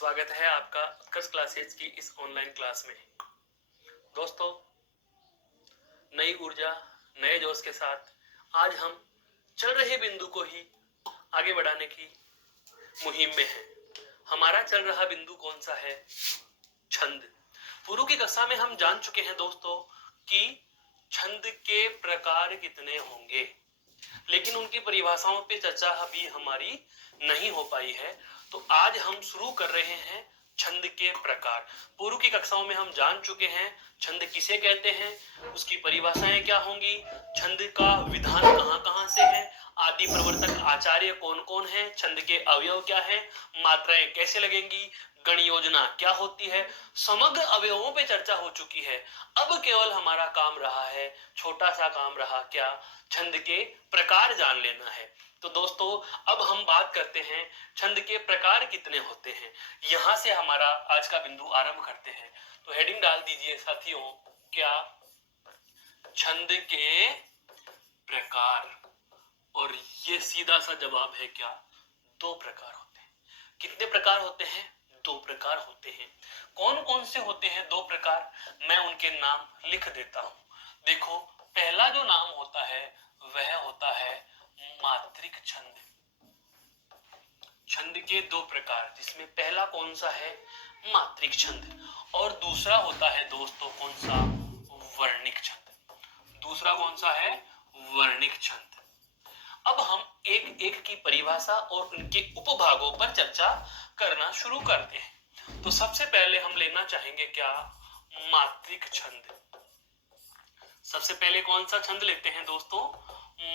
स्वागत है आपका उत्कर्ष क्लासेज की इस ऑनलाइन क्लास में। दोस्तों, नई ऊर्जा, नए जोश के साथ आज हम चल रहे बिंदु को ही आगे बढ़ाने की मुहिम में हैं। हमारा चल रहा बिंदु कौन सा है? छंद। पूर्व की कक्षा में हम जान चुके हैं दोस्तों कि छंद के प्रकार कितने होंगे, लेकिन उनकी परिभाषाओं पे चर्चा अभी हमारी नहीं हो पाई है। तो आज हम शुरू कर रहे हैं छंद के प्रकार। पूर्व की कक्षाओं में हम जान चुके हैं छंद किसे कहते हैं, उसकी परिभाषाएं क्या होंगी, छंद का विधान कहां-कहां से है, आदि प्रवर्तक आचार्य कौन-कौन है, छंद के अवयव क्या है, मात्राएं कैसे लगेंगी, गण योजना क्या होती है, समग्र अवयवों पे चर्चा हो चुकी है। अब केवल हमारा काम रहा है, छोटा सा काम रहा क्या, छंद के प्रकार जान लेना है। तो दोस्तों, अब हम बात करते हैं छंद के प्रकार कितने होते हैं। यहां से हमारा आज का बिंदु आरंभ करते हैं। तो हेडिंग डाल दीजिए साथियों, क्या छंद के प्रकार। और ये सीधा सा जवाब है क्या, दो प्रकार होते हैं। कितने प्रकार होते हैं? दो प्रकार होते हैं। कौन कौन से होते हैं दो प्रकार? मैं उनके नाम लिख देता हूं। देखो, पहला जो नाम होता है वह होता है मात्रिक छंद। छंद के दो प्रकार, जिसमें पहला कौन सा है? मात्रिक छंद। और दूसरा होता है दोस्तों कौन सा? वर्णिक छंद। दूसरा कौन सा है? वर्णिक छंद। अब हम एक एक की परिभाषा और उनके उपभागों पर चर्चा करना शुरू करते हैं। तो सबसे पहले हम लेना चाहेंगे क्या? मात्रिक छंद। सबसे पहले कौन सा छंद लेते हैं दोस्तों?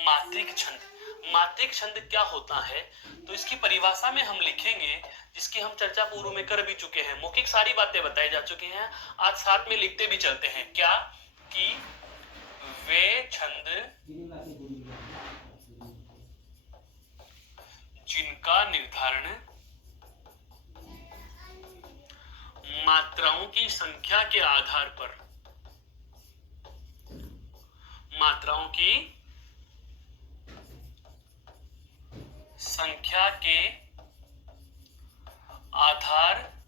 मात्रिक छंद। मात्रिक छंद क्या होता है? तो इसकी परिभाषा में हम लिखेंगे, जिसकी हम चर्चा पूर्व में कर भी चुके हैं। मौखिक सारी बातें बताई जा चुकी हैं, आज साथ में लिखते भी चलते हैं। क्या? कि वे छंद जिनका निर्धारण मात्राओं की संख्या के आधार पर, मात्राओं की संख्या के आधार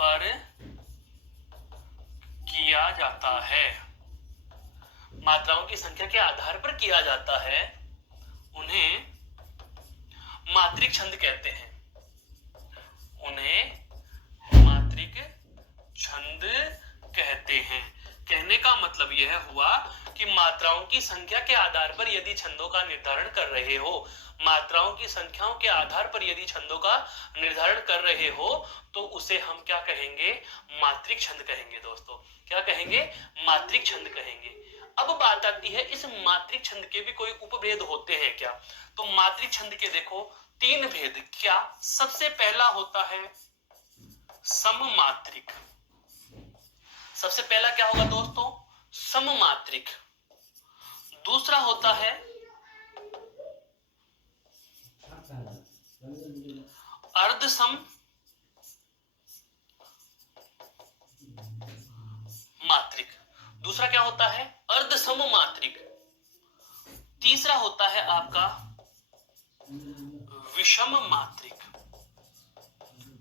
पर किया जाता है, मात्राओं की संख्या के आधार पर किया जाता है, उन्हें मात्रिक छंद कहते हैं। उन्हें मात्रिक छंद कहते हैं। कहने का मतलब यह हुआ कि मात्राओं की संख्या के आधार पर यदि छंदों का निर्धारण कर रहे हो, मात्राओं की संख्याओं के आधार पर यदि छंदों का निर्धारण कर रहे हो, तो उसे हम क्या कहेंगे? मात्रिक छंद कहेंगे। दोस्तों, क्या कहेंगे? मात्रिक छंद कहेंगे। अब बात आती है, इस मात्रिक छंद के भी कोई उपभेद होते हैं क्या? तो मात्रिक छंद के देखो तीन भेद। क्या? सबसे पहला होता है सममात्रिक। सबसे पहला क्या होगा दोस्तों? सममात्रिक। दूसरा होता है अर्धसम मात्रिक। दूसरा क्या होता है? अर्धसम मात्रिक। तीसरा होता है आपका विषम मात्रिक।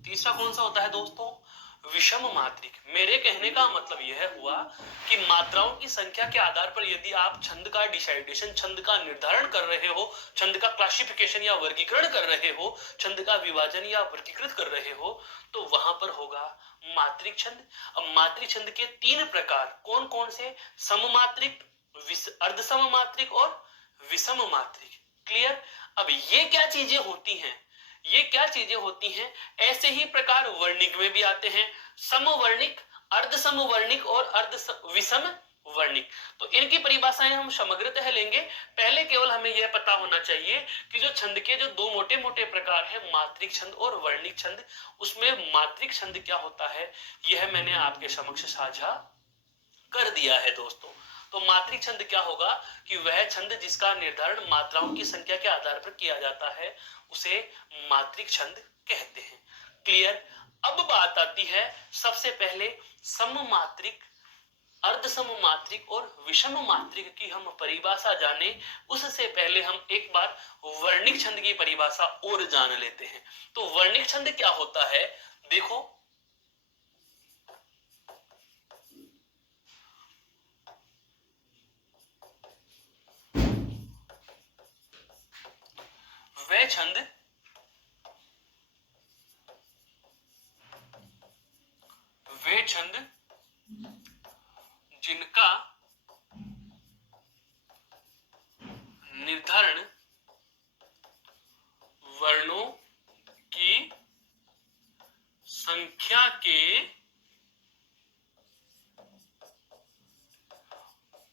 तीसरा कौन सा होता है दोस्तों? विषम मात्रिक। मेरे कहने का मतलब यह हुआ कि मात्राओं की संख्या के आधार पर यदि आप छंद का डिसाइडेशन, छंद का निर्धारण कर रहे हो, छंद का क्लासिफिकेशन या वर्गीकरण कर रहे हो, छंद का विभाजन या वर्गीकृत कर रहे हो, तो वहां पर होगा मात्रिक छंद। अब मात्रिक छंद के तीन प्रकार कौन कौन से? सममात्रिक, अर्धसम मात्रिक और विषम मात्रिक। क्लियर? अब ये क्या चीजें होती हैं? ये क्या चीजें होती हैं? ऐसे ही प्रकार वर्णिक में भी आते हैं, समवर्णिक, अर्धसमवर्णिक और विषम वर्णिक। तो इनकी परिभाषाएं हम समग्रतः लेंगे। पहले केवल हमें यह पता होना चाहिए कि जो छंद के जो दो मोटे मोटे प्रकार हैं, मात्रिक छंद और वर्णिक छंद, उसमें मात्रिक छंद क्या होता है यह मैंने आपके समक्ष साझा कर दिया है दोस्तों। तो मात्रिक छंद क्या होगा कि वह छंद जिसका निर्धारण मात्राओं की संख्या के आधार पर किया जाता है, उसे मात्रिक छंद कहते हैं। क्लियर? अब बात आती है सबसे पहले सममात्रिक, अर्धसम मात्रिक और विषम मात्रिक की हम परिभाषा जाने उससे पहले हम एक बार वर्णिक छंद की परिभाषा और जान लेते हैं। तो वर्णिक छंद क्या होता है, देखो वे छंद जिनका निर्धारण वर्णों की संख्या के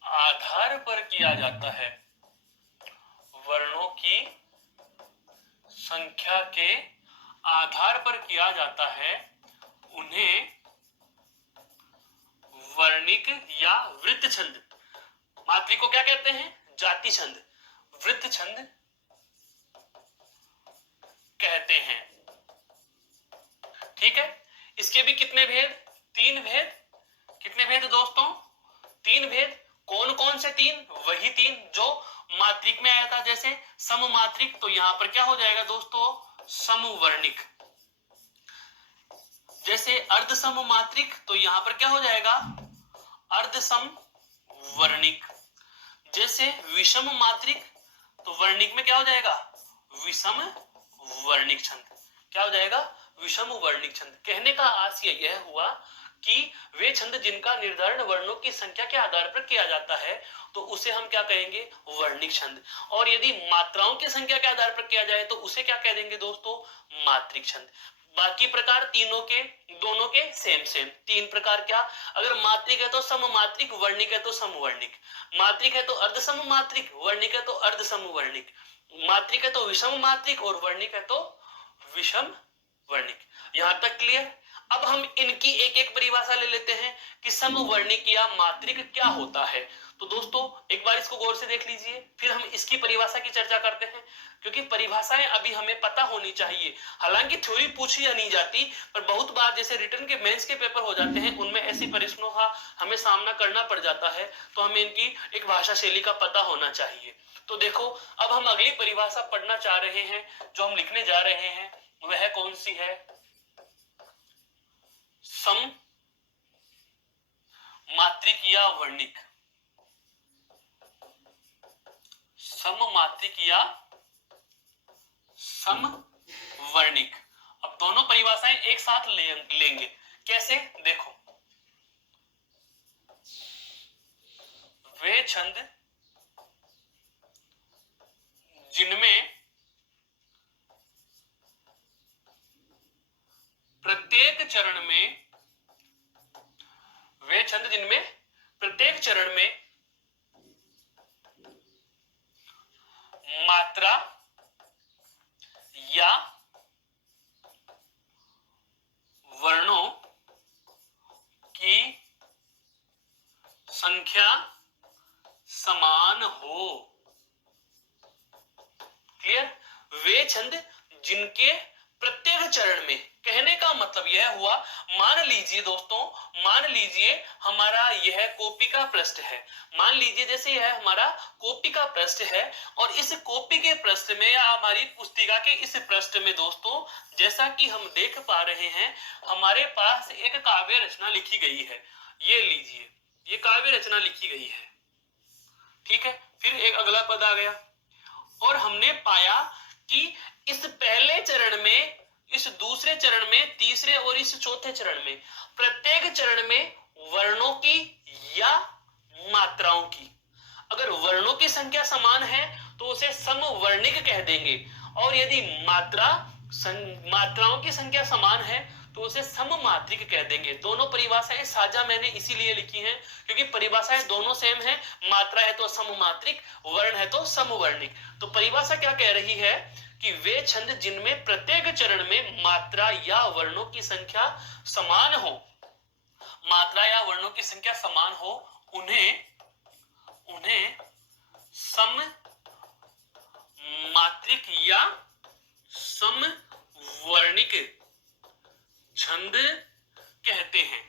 आधार पर किया जाता है, वर्णों की संख्या के आधार पर किया जाता है, उन्हें वर्णिक या वृत्त छंद, मात्रिक को क्या कहते हैं, जाति छंद, वृत्त छंद कहते हैं। ठीक है, इसके भी कितने भेद, 3 भेद। कितने भेद दोस्तों, 3 भेद। कौन कौन से 3, वही 3 जो मात्रिक में आया था, जैसे सममात्रिक, तो यहां पर क्या हो जाएगा दोस्तों, समवर्णिक। जैसे अर्धसम मात्रिक, तो यहां पर क्या हो जाएगा, अर्धसम वर्णिक। जैसे विषम मात्रिक, तो वर्णिक में क्या हो जाएगा, विषम वर्णिक छंद। क्या हो जाएगा, विषम वर्णिक छंद। कहने का आशय यह हुआ कि वे छंद जिनका निर्धारण वर्णों की संख्या के आधार पर किया जाता है, तो उसे हम क्या कहेंगे, वर्णिक छंद। और यदि मात्राओं की संख्या के आधार पर किया जाए तो उसे क्या कह देंगे दोस्तों, मात्रिक छंद। बाकी प्रकार तीनों के, दोनों के सेम सेम। 3 प्रकार क्या, अगर मात्रिक है तो सममात्रिक, वर्णिक है तो समवर्णिक, मात्रिक है तो अर्धसम मात्रिक, वर्णिक है तो अर्धसम वर्णिक, मात्रिक है तो विषम मात्रिक और वर्णिक है तो विषम वर्णिक। यहां तक क्लियर। अब हम इनकी एक एक परिभाषा ले लेते हैं कि समवर्णिक या मात्रिक क्या होता है। तो दोस्तों एक बार इसको गौर से देख लीजिए, फिर हम इसकी परिभाषा की चर्चा करते हैं, क्योंकि परिभाषाएं अभी हमें पता होनी चाहिए। हालांकि थ्योरी पूछी या नहीं जाती, पर बहुत बार जैसे रिटर्न के मेंस के पेपर हो जाते हैं, उनमें ऐसी प्रश्नों का हमें सामना करना पड़ जाता है, तो हमें इनकी एक भाषा शैली का पता होना चाहिए। तो देखो, अब हम अगली परिभाषा पढ़ना चाह रहे हैं, जो हम लिखने जा रहे हैं, वह कौन सी है, सम मात्रिक या वर्णिक। सममात्रिक या समवर्णिक। अब दोनों परिभाषाएं एक साथ लेंगे, कैसे, देखो, वे छंद जिनमें प्रत्येक चरण में, वे छंद जिनमें प्रत्येक चरण में मात्रा या वर्णों की संख्या समान हो। क्लियर, वे छंद जिनके प्रत्येक चरण में, कहने का मतलब यह हुआ, मान लीजिए दोस्तों, मान लीजिए हमारा यह कॉपी का पृष्ठ है, मान लीजिए जैसे यह हमारा कॉपी का पृष्ठ है, और इस कॉपी के पृष्ठ में या हमारी पुस्तिका के इस पृष्ठ में दोस्तों, जैसा कि हम देख पा रहे हैं, हमारे पास एक काव्य रचना लिखी गई है। ये लीजिए, ये काव्य रचना लिखी गई है। ठीक है, फिर एक अगला पद आ गया, और हमने पाया कि इस पहले चरण में, इस दूसरे चरण में, तीसरे और इस चौथे चरण में, प्रत्येक चरण में वर्णों की या मात्राओं की, अगर वर्णों की संख्या समान है तो उसे समवर्णिक कह देंगे, और यदि मात्राओं की संख्या समान है तो उसे सममात्रिक कह देंगे। दोनों परिभाषाएं साझा मैंने इसीलिए लिखी हैं क्योंकि परिभाषाएं दोनों सेम है, मात्रा है तो सममात्रिक, वर्ण है तो समवर्णिक। तो परिभाषा क्या कह रही है कि वे छंद जिनमें प्रत्येक चरण में मात्रा या वर्णों की संख्या समान हो, मात्रा या वर्णों की संख्या समान हो, उन्हें सममात्रिक या समवर्णिक छंद कहते हैं।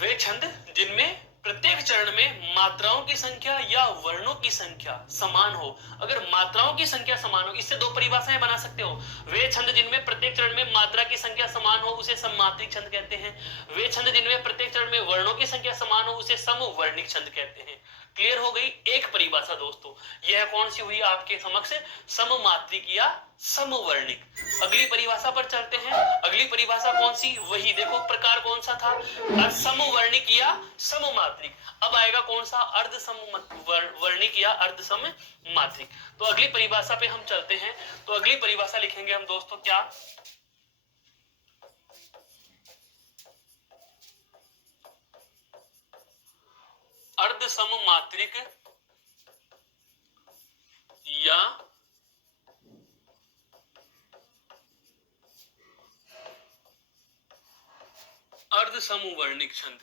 वे छंद जिनमें प्रत्येक चरण में मात्राओं की संख्या या वर्णों की संख्या समान हो। अगर मात्राओं की संख्या समान हो, इससे दो परिभाषाएं बना सकते हो। वे छंद जिनमें प्रत्येक चरण में मात्रा की संख्या समान हो उसे सममात्रिक छंद कहते हैं। वे छंद जिनमें प्रत्येक चरण में वर्णों की संख्या समान हो उसे समवर्णिक छंद कहते हैं। क्लियर हो गई एक परिभाषा दोस्तों। यह कौन सी हुई आपके समक्ष? सममात्रिक या समवर्णिक। अगली परिभाषा पर चलते हैं। अगली परिभाषा कौन सी? वही देखो, प्रकार कौन सा था? समवर्णिक या सममात्रिक। अब आएगा कौन सा? अर्ध समवर्णिक या अर्ध सममात्रिक। तो अगली परिभाषा पे हम चलते हैं। तो अगली परिभाषा लिखेंगे हम दोस्तों क्या? अर्ध सममात्रिक या अर्ध समवर्णिक छंद।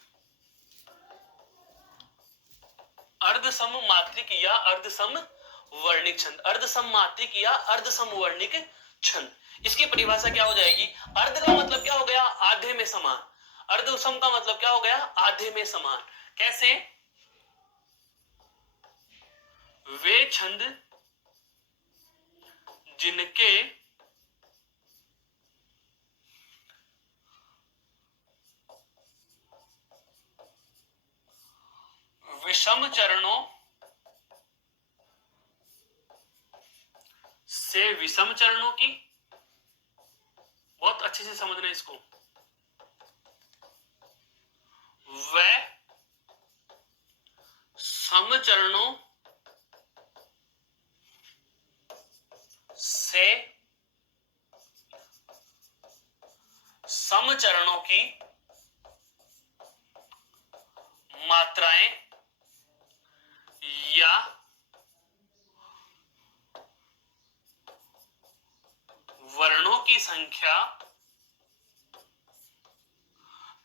अर्ध सममात्रिक या अर्ध समवर्णिक छंद। अर्ध सममात्रिक या अर्ध समवर्णिक छंद। इसकी परिभाषा क्या हो जाएगी? अर्ध का मतलब क्या हो गया? आधे में समान। अर्ध सम का मतलब क्या हो गया? आधे में समान। कैसे? वे छंद जिनके विषम चरणों से विषम चरणों की, बहुत अच्छे से समझना इसको, वह समचरणों से समचरणों की मात्राएं या वर्णों की संख्या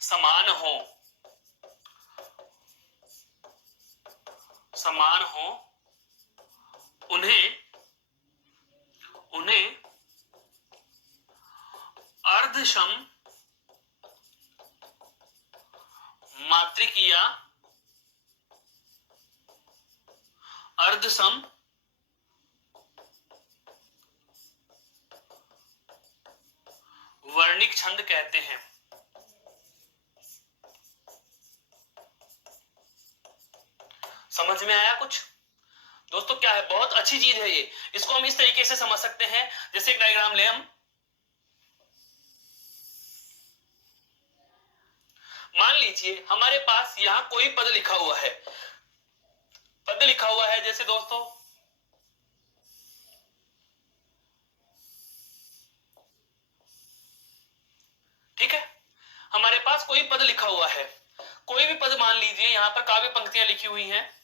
समान हो, उन्हें अर्धसम मात्रिक या अर्धसम वर्णिक छंद कहते हैं। समझ में आया कुछ दोस्तों? क्या है? बहुत अच्छी चीज है ये। इसको हम इस तरीके से समझ सकते हैं, जैसे एक डायग्राम ले हम। मान लीजिए हमारे पास यहां कोई पद लिखा हुआ है। पद लिखा हुआ है जैसे दोस्तों ठीक है, हमारे पास कोई पद लिखा हुआ है। कोई भी पद मान लीजिए, यहां पर काव्य पंक्तियां लिखी हुई हैं।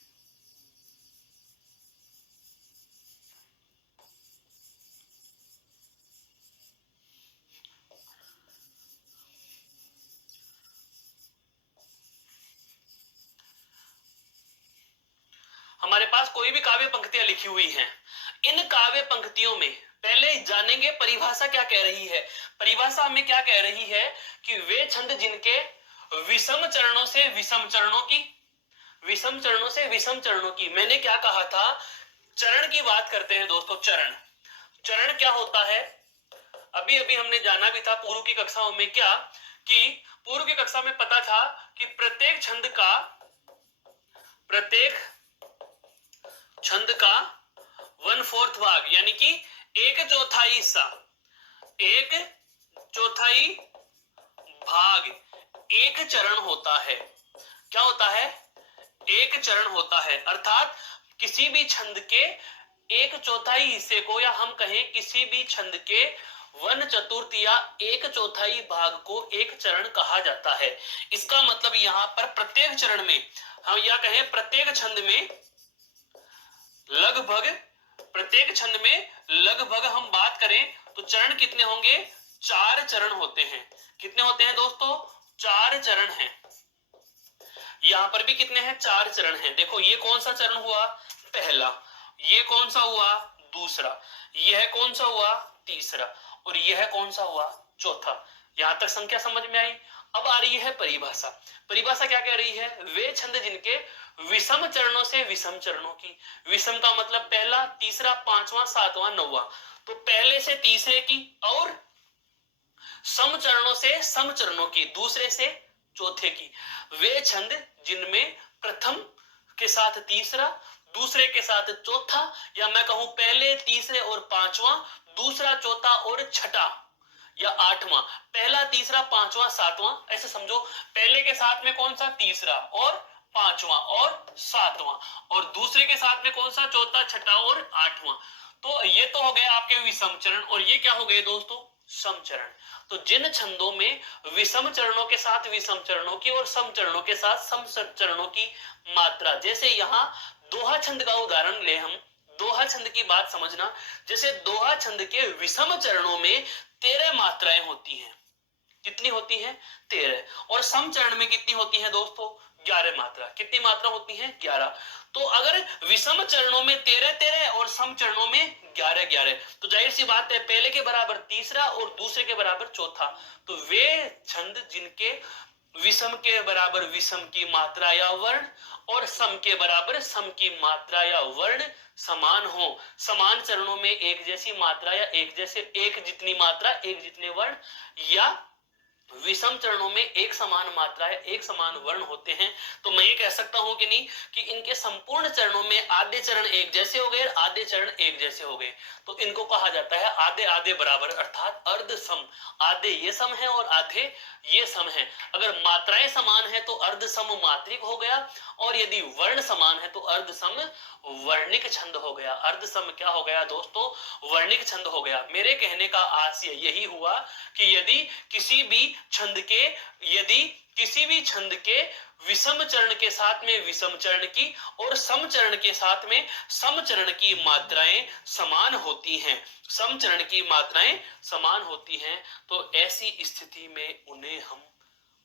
हमारे पास कोई भी काव्य पंक्तियां लिखी हुई हैं। इन काव्य पंक्तियों में पहले जानेंगे परिभाषा क्या कह रही है। परिभाषा हमें क्या कह रही है कि वे छंद जिनके विषम चरणों से विषम चरणों की, विषम चरणों से विषम चरणों की, मैंने क्या कहा था? चरण की बात करते हैं दोस्तों। चरण, चरण क्या होता है? अभी अभी हमने जाना भी था पूर्व की कक्षाओं में, क्या कि पूर्व की कक्षा में पता था कि प्रत्येक छंद का 1/4 भाग यानी कि 1/4 हिस्सा, 1/4 भाग एक चरण होता है। क्या होता है? एक चरण होता है। अर्थात किसी भी छंद के 1/4 हिस्से को, या हम कहें किसी भी छंद के 1/4 या 1/4 भाग को एक चरण कहा जाता है। इसका मतलब यहां पर प्रत्येक चरण में, हम या कहें प्रत्येक छंद में लगभग, प्रत्येक छंद में लगभग हम बात करें तो चरण कितने होंगे? 4 चरण होते हैं। कितने होते हैं दोस्तों? 4 चरण हैं। यहां पर भी कितने हैं? 4 चरण हैं। देखो ये कौन सा चरण हुआ? पहला। ये कौन सा हुआ? दूसरा। यह कौन सा हुआ? तीसरा। और यह कौन सा हुआ? चौथा। यहां तक संख्या समझ में आई? अब आ रही है परिभाषा। परिभाषा क्या कह रही है? वे छंद जिनके विषम चरणों से विषम चरणों की, विषम का मतलब पहला, तीसरा, पांचवा, सातवां, नौवां, तो पहले से तीसरे की, और सम चरणों से सम चरणों की, दूसरे से चौथे की। वे छंद जिनमें प्रथम के साथ तीसरा, दूसरे के साथ चौथा, या मैं कहूं पहले, तीसरे और पांचवा, दूसरा, चौथा और छठा या आठवां, पहला, तीसरा, पांचवा, सातवां, ऐसे समझो। पहले के साथ में कौन सा? तीसरा और पांचवा और सातवां, और दूसरे के साथ में कौन सा? चौथा, छठा और आठवां। तो ये तो हो गए आपके विषम चरण, और ये क्या हो गए दोस्तों? सम चरण। तो जिन छंदों में विषम चरणों के साथ विषम चरणों की और सम चरणों के साथ सम चरणों की मात्रा, जैसे यहां दोहा छंद का उदाहरण ले हम, दोहा छंद की बात समझना। जैसे दोहा छंद के विषम चरणों में 13 मात्राएं होती हैं। कितनी होती हैं? 13। और सम चरण में कितनी होती है दोस्तों? 11 मात्रा। कितनी मात्रा होती है? 11। तो अगर विषम चरणों में 13 और सम चरणों में 11, तो जाहिर सी बात है पहले के बराबर तीसरा और दूसरे के बराबर चौथा। तो वे छंद जिनके विषम के बराबर विषम की मात्रा या वर्ण और सम के बराबर सम की मात्रा या वर्ण समान हो, समान चरणों में एक जैसी मात्रा या एक जैसे, एक जितनी मात्रा एक जितने वर्ण, या विषम चरणों में एक समान मात्रा है एक समान वर्ण होते हैं, तो मैं ये कह सकता हूं कि नहीं कि इनके संपूर्ण चरणों में आधे चरण एक जैसे हो गए, आधे चरण एक जैसे हो गए। तो इनको कहा जाता है आधे आधे बराबर, अर्थात अर्ध सम। आधे ये सम है और आधे ये सम है। अगर मात्राएं समान है तो अर्ध सम मात्रिक हो गया, और यदि वर्ण समान है तो अर्ध सम वर्णिक छंद हो गया। अर्ध सम क्या हो गया दोस्तों? वर्णिक छंद हो गया। मेरे कहने का आशय यही हुआ कि यदि किसी भी छंद के, यदि किसी भी छंद के विषम चरण के साथ में विषम चरण की और सम चरण के साथ में सम चरण की मात्राएं समान होती हैं, सम चरण की मात्राएं समान होती हैं, तो ऐसी स्थिति में उन्हें हम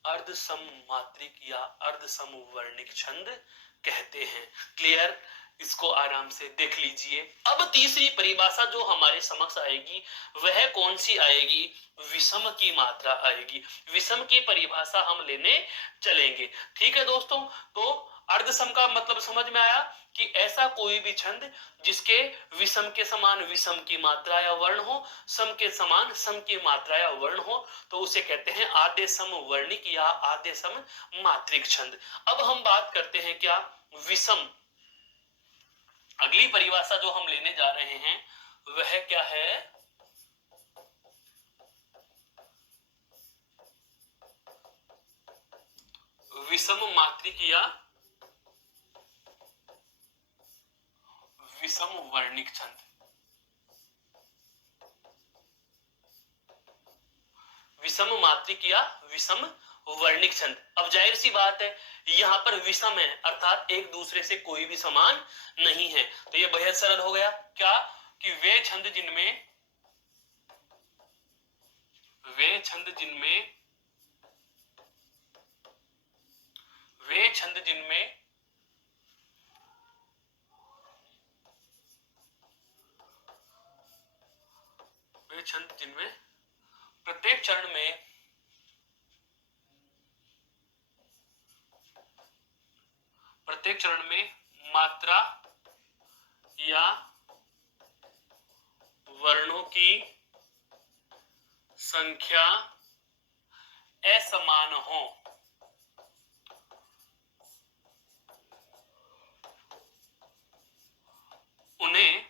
अर्ध सम मात्रिक या अर्ध सम वर्णिक छंद कहते हैं। क्लियर? इसको आराम से देख लीजिए। अब तीसरी परिभाषा जो हमारे समक्ष आएगी वह कौन सी आएगी? विषम की मात्रा आएगी। विषम की परिभाषा हम लेने चलेंगे। ठीक है दोस्तों, तो अर्ध सम का मतलब समझ में आया कि ऐसा कोई भी छंद जिसके विषम के समान विषम की मात्रा या वर्ण हो, सम के समान सम की मात्रा या वर्ण हो, तो उसे कहते हैं आधे सम वर्णिक या आधे सम मात्रिक छंद। अब हम बात करते हैं क्या? विषम। अगली परिभाषा जो हम लेने जा रहे हैं वह क्या है? विषम मात्रिक या विषम वर्णिक छंद। विषम मात्रिक या विषम वर्णिक छंद। अब जाहिर सी बात है यहां पर विषम है, अर्थात एक दूसरे से कोई भी समान नहीं है, तो यह बेहद सरल हो गया। क्या? कि वे छंद जिनमें वे छंद जिनमें प्रत्येक चरण में मात्रा या वर्णों की संख्या असमान हो, उन्हें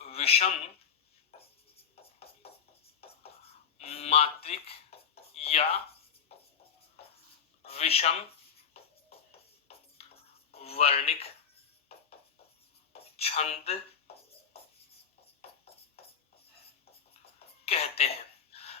विषम मात्रिक या विषम वर्णिक छंद कहते हैं।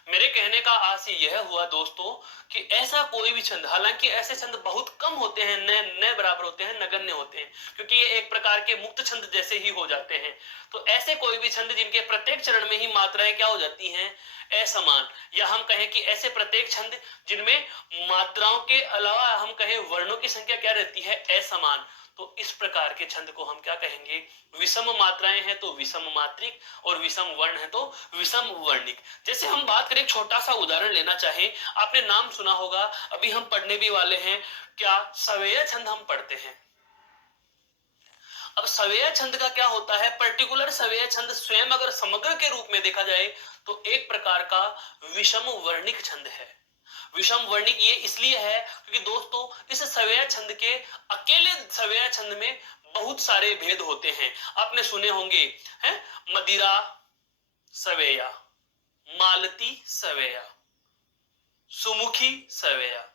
मेरे कहने का आशय यह हुआ दोस्तों कि ऐसा कोई भी छंद, हालांकि ऐसे छंद बहुत कम होते हैं, न बराबर होते हैं, नगण्य होते हैं, क्योंकि ये एक प्रकार के मुक्त छंद जैसे ही हो जाते हैं। तो ऐसे कोई भी छंद जिनके प्रत्येक चरण में ही मात्राएं क्या हो जाती हैं? असमान, या हम कहें कि ऐसे प्रत्येक छंद जिनमें मात्राओं के अलावा हम कहें वर्णों की संख्या क्या रहती है? असमान, तो इस प्रकार के छंद को हम क्या कहेंगे, विषम मात्राएं हैं तो विषम मात्रिक, और विषम वर्ण है तो विषम वर्णिक। जैसे हम बात करें, एक छोटा सा उदाहरण लेना चाहे, आपने नाम सुना होगा, अभी हम पढ़ने भी वाले हैं, क्या सवेया छंद हम पढ़ते हैं। अब सवेया छंद का क्या होता है, पर्टिकुलर सवेया छंद स्वयं अगर समग्र के रूप में देखा जाए तो एक प्रकार का विषम वर्णिक छंद है। विषम वर्णिक ये इसलिए है क्योंकि दोस्तों इस सवेया छंद के, अकेले सवेया छंद में बहुत सारे भेद होते हैं। आपने सुने होंगे, हैं, मदिरा सवेया, मालती सवेया, सुमुखी सवेया,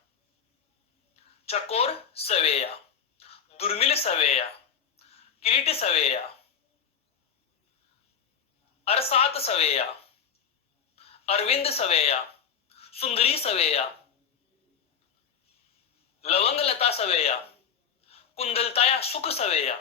चकोर सवेया, दुर्मिल सवेया, किरीट सवेया, अरसात सवेया, अरविंद सवेया, सुंदरी सवेया, लवंग लता सवेया, कुंदलताया सुख सवेया।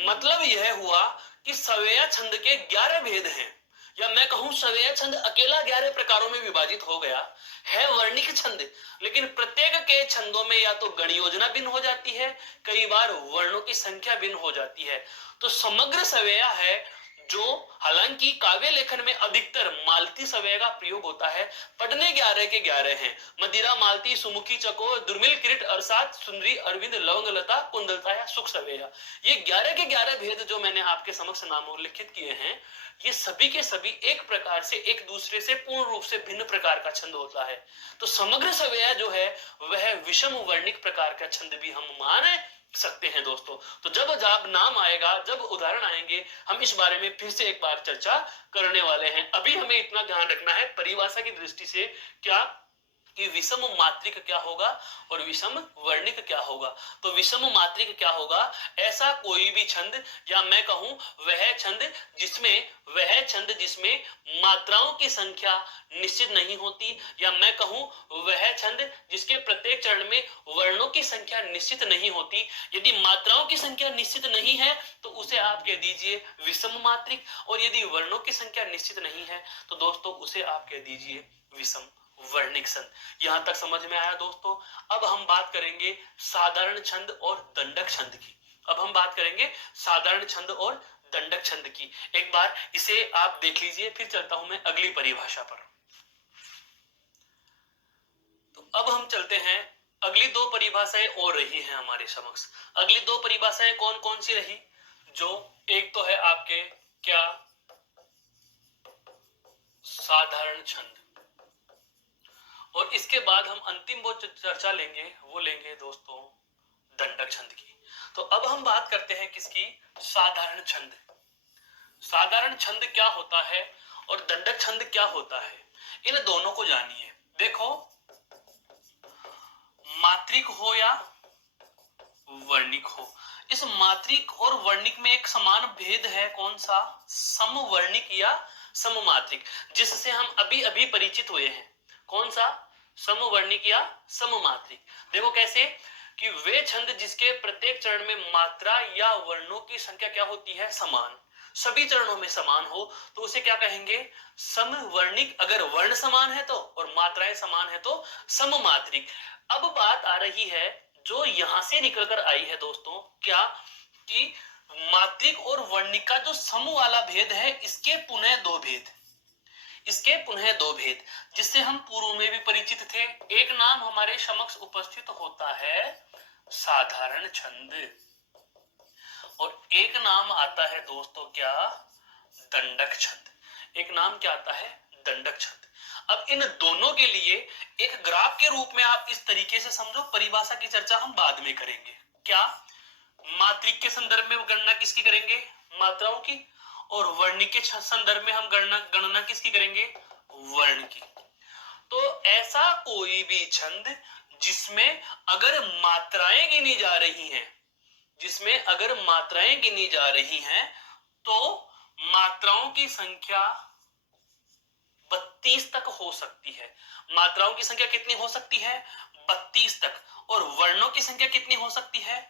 मतलब यह हुआ कि सवेया छंद के 11 भेद हैं, या मैं कहूं सवेया छंद अकेला 11 प्रकारों में विभाजित हो गया है, वर्णिक छंद। लेकिन प्रत्येक के छंदों में या तो गण योजना भिन्न हो जाती है, कई बार वर्णों की संख्या भिन्न हो जाती है। तो समग्र सवेया है जो, हालांकि काव्य लेखन में अधिकतर मालती सवेया का प्रयोग होता है। पढ़ने 11 के 11 हैं, मदिरा, मालती, सुमुखी, चकोर, दुर्मिल, किरीट, अरसात, सुंदरी, अरविंद, लवंग लता, कुंदलता या सुख सवेया। ये 11 के 11 भेद जो मैंने आपके समक्ष नाम उल्लिखित किए हैं, ये सभी के सभी एक प्रकार से एक दूसरे से पूर्ण रूप से भिन्न प्रकार का छंद होता है। तो समग्र सवेया जो है वह विषम वर्णिक प्रकार का छंद भी हम मान सकते हैं दोस्तों। तो जब जब नाम आएगा, जब उदाहरण आएंगे, हम इस बारे में फिर से एक बार चर्चा करने वाले हैं। अभी हमें इतना ध्यान रखना है परिभाषा की दृष्टि से, क्या कि विषम मात्रिक क्या होगा और विषम वर्णिक क्या होगा। तो विषम मात्रिक क्या होगा, ऐसा कोई भी छंद, या मैं कहूं वह छंद जिसमें मात्राओं की संख्या निश्चित नहीं होती, या मैं कहूं वह छंद जिसके प्रत्येक चरण में वर्णों की संख्या निश्चित नहीं होती। यदि मात्राओं की संख्या निश्चित नहीं है तो उसे आप कह दीजिए विषम मात्रिक, और यदि वर्णों की संख्या निश्चित नहीं है तो दोस्तों उसे आप कह दीजिए विषम वर्णिक छंद। यहां तक समझ में आया दोस्तों। अब हम बात करेंगे साधारण छंद और दंडक छंद की। अब हम बात करेंगे साधारण छंद और दंडक छंद की। एक बार इसे आप देख लीजिए, फिर चलता हूं मैं अगली परिभाषा पर। तो अब हम चलते हैं, अगली 2 परिभाषाएं और रही हैं हमारे समक्ष। अगली 2 परिभाषाएं कौन कौन सी रही, जो एक तो है आपके क्या, साधारण छंद, और इसके बाद हम अंतिम वो चर्चा लेंगे, वो लेंगे दोस्तों दंडक छंद की। तो अब हम बात करते हैं किसकी, साधारण छंद। साधारण छंद क्या होता है और दंडक छंद क्या होता है, इन दोनों को जानिए। देखो, मात्रिक हो या वर्णिक हो, इस मात्रिक और वर्णिक में एक समान भेद है, कौन सा, समवर्णिक या सममात्रिक, जिससे हम अभी अभी परिचित हुए हैं। कौन सा, समवर्णिक या सममात्रिक। देखो कैसे, कि वे छंद जिसके प्रत्येक चरण में मात्रा या वर्णों की संख्या क्या होती है, समान, सभी चरणों में समान हो, तो उसे क्या कहेंगे, समवर्णिक। अगर वर्ण समान है तो, और मात्राएं समान है तो सममात्रिक। अब बात आ रही है जो यहां से निकलकर आई है दोस्तों, क्या कि मात्रिक और वर्णिक का जो सम वाला भेद है, इसके पुनः 2 भेद, इसके पुनः 2 भेद, जिससे हम पूर्व में भी परिचित थे। एक नाम हमारे समक्ष उपस्थित होता है साधारण छंद, और एक नाम आता है दोस्तों क्या, दंडक छंद। एक नाम क्या आता है, दंडक छंद। अब इन दोनों के लिए एक ग्राफ के रूप में आप इस तरीके से समझो, परिभाषा की चर्चा हम बाद में करेंगे। क्या, मात्रिक के संदर्भ में गणना किसकी करेंगे, मात्राओं की, और वर्णिक के संदर्भ में हम गणना किसकी करेंगे, वर्ण की। तो ऐसा कोई भी छंद जिसमें अगर मात्राएं गिनी जा रही हैं, जिसमें अगर मात्राएं गिनी जा रही हैं, तो मात्राओं की संख्या 32 तक हो सकती है। मात्राओं की संख्या कितनी हो सकती है, 32 तक, और वर्णों की संख्या कितनी हो सकती है,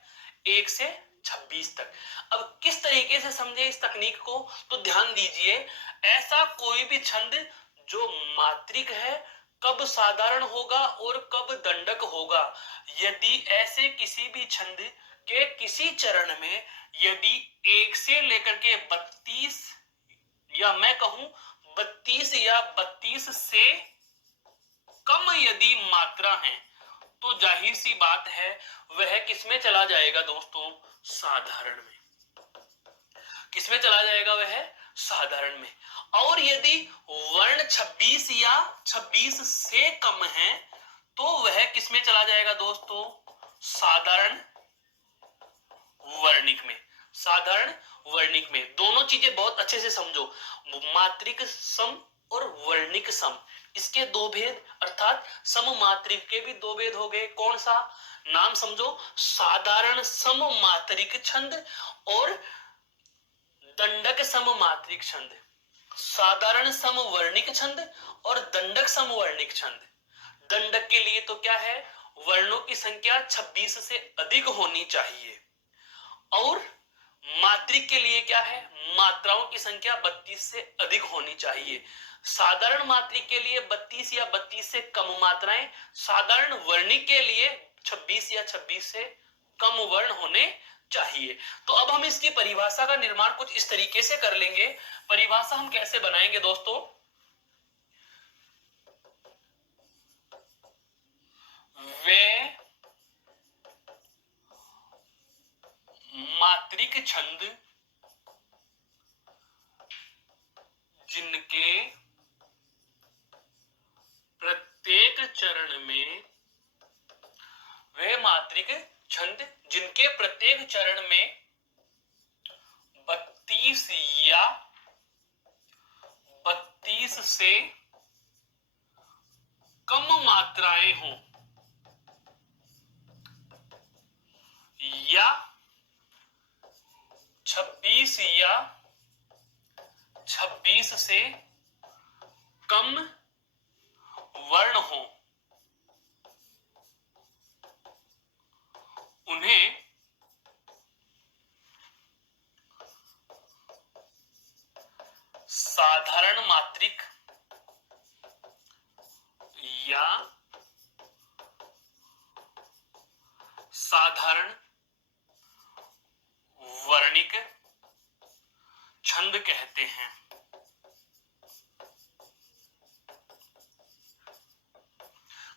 1 से 26 तक। अब किस तरीके से समझे इस तकनीक को, तो ध्यान दीजिए, ऐसा कोई भी छंद जो मात्रिक है कब साधारण होगा और कब दंडक होगा। यदि ऐसे किसी भी छंद के किसी चरण में यदि 1 से लेकर के 32 या मैं कहूं 32 या 32 से कम यदि मात्रा है तो जाहिर सी बात है वह किसमें चला जाएगा दोस्तों, साधारण में। किसमें चला जाएगा वह, साधारण में। और यदि वर्ण 26 या 26 से कम है तो वह किसमें चला जाएगा दोस्तों, साधारण वर्णिक में। साधारण वर्णिक में। दोनों चीजें बहुत अच्छे से समझो, मात्रिक सम और वर्णिक सम, इसके दो भेद, अर्थात सममात्रिक के भी दो भेद हो गए। कौन सा, नाम समझो, साधारण सममात्रिक छंद और दंडक सममात्रिक छंद। साधारण समवर्णिक छंद और दंडक समवर्णिक छंद। दंडक के लिए तो क्या है, वर्णों की संख्या 26 से अधिक होनी चाहिए, और मात्रिक के लिए क्या है, मात्राओं की संख्या 32 से अधिक होनी चाहिए। साधारण मात्रिक के लिए 32 या 32 से कम मात्राएं, साधारण वर्णिक के लिए 26 या 26 से कम वर्ण होने चाहिए। तो अब हम इसकी परिभाषा का निर्माण कुछ इस तरीके से कर लेंगे। परिभाषा हम कैसे बनाएंगे दोस्तों, वे मात्रिक छंद जिनके प्रत्येक चरण में, वे मात्रिक छंद जिनके प्रत्येक चरण में 32 या 32 से कम मात्राएं हों, या 26 या 26 से कम वर्ण हो, उन्हें साधारण मात्रिक या साधारण वर्णिक छंद कहते हैं।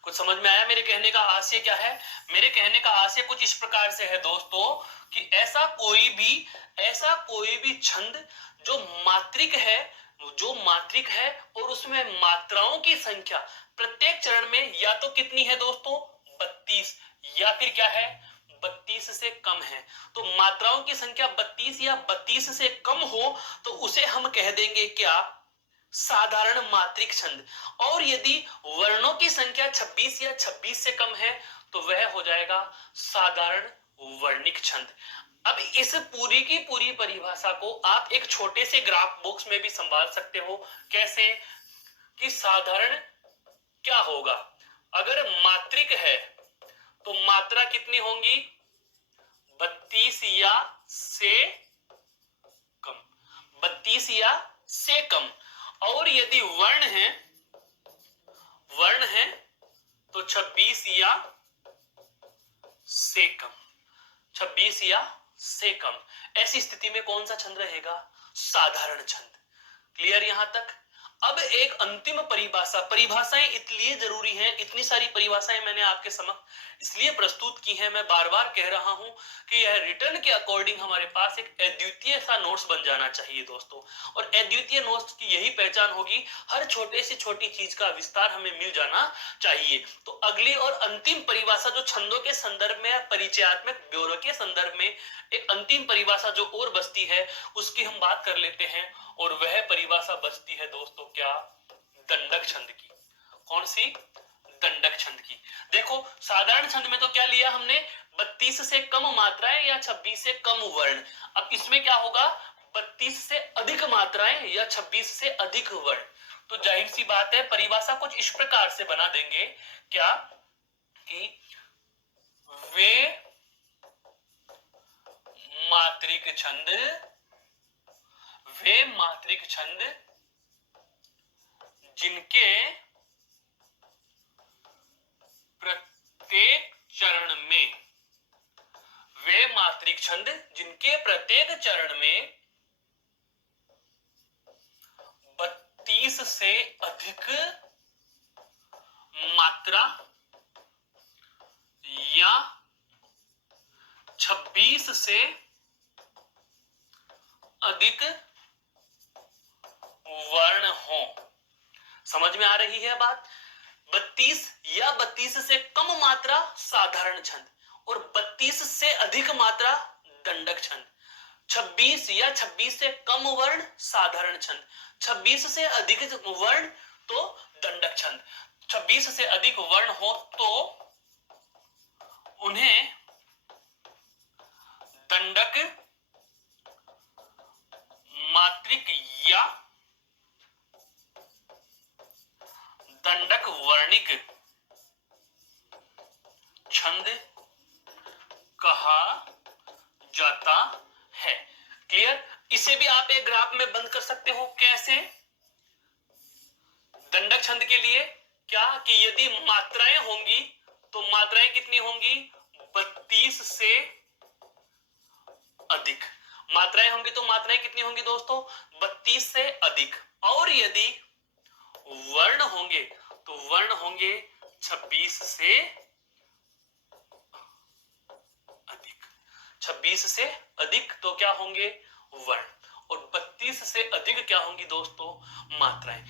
कुछ समझ में आया मेरे कहने का आशय क्या है? मेरे कहने का आशय कुछ इस प्रकार से है दोस्तों कि ऐसा कोई भी छंद जो मात्रिक है और उसमें मात्राओं की संख्या प्रत्येक चरण में या तो कितनी है दोस्तों, 32, या फिर क्या है, 32 से कम है। तो मात्राओं की संख्या 32 या 32 से कम हो तो उसे हम कह देंगे क्या, साधारण मात्रिक छंद। और यदि वर्णों की संख्या 26 या 26 से कम है तो वह हो जाएगा साधारण वर्णिक छंद। अब इस पूरी की पूरी परिभाषा को आप एक छोटे से ग्राफ बॉक्स में भी संभाल सकते हो। कैसे, कि साधारण क्या होगा, अगर मात्रिक है तो मात्रा कितनी होंगी, 32 या से कम, 32 या से कम। और यदि वर्ण है तो 26 या से कम, 26 या से कम। ऐसी स्थिति में कौन सा छंद रहेगा, साधारण छंद। क्लियर यहां तक? अब एक अंतिम परिभाषाएं इसलिए जरूरी हैं, इतनी सारी परिभाषाएं मैंने आपके समक्ष इसलिए प्रस्तुत की हैं, मैं बार बार कह रहा हूं कि यह रिटर्न के अकॉर्डिंग हमारे पास एक अद्वितीय सा नोट्स बन जाना चाहिए दोस्तों। और अद्वितीय नोट्स की यही पहचान होगी, हर छोटे से छोटी चीज का विस्तार हमें मिल जाना चाहिए। तो अगली और अंतिम परिभाषा जो छंदों के संदर्भ में, परिचयात्मक ब्योरे के संदर्भ में एक अंतिम परिभाषा जो और बचती है उसकी हम बात कर लेते हैं, और वह परिभाषा बचती है दोस्तों क्या, दंडक छंद की। कौन सी, दंडक छंद की। देखो साधारण छंद में तो क्या लिया हमने, 32 से कम मात्राएं या 26 से कम वर्ण। अब इसमें क्या होगा, 32 से अधिक मात्राएं या 26 से अधिक वर्ण। तो जाहिर सी बात है परिभाषा कुछ इस प्रकार से बना देंगे, क्या, कि वे मात्रिक छंद जिनके प्रत्येक चरण में वे मात्रिक छंद जिनके प्रत्येक चरण में 32 से अधिक मात्रा या 26 से अधिक वर्ण हो। समझ में आ रही है बात? 32 या 32 से कम मात्रा साधारण छंद और 32 से अधिक मात्रा दंडक छंद। 26 या 26 से कम वर्ण साधारण छंद, 26 से अधिक वर्ण तो दंडक छंद। 26 से अधिक वर्ण हो तो उन्हें दंडक, मात्रिक या दंडक वर्णिक छंद कहा जाता है। क्लियर? इसे भी आप एक ग्राफ में बंद कर सकते हो। कैसे? दंडक छंद के लिए क्या कि यदि मात्राएं होंगी तो मात्राएं कितनी होंगी? 32 से अधिक। मात्राएं होंगी तो मात्राएं कितनी होंगी दोस्तों? 32 से अधिक। और यदि वर्ण होंगे तो वर्ण होंगे 26 से अधिक। 26 से अधिक तो क्या होंगे? वर्ण। और 32 से अधिक क्या होंगी दोस्तों? मात्राएं।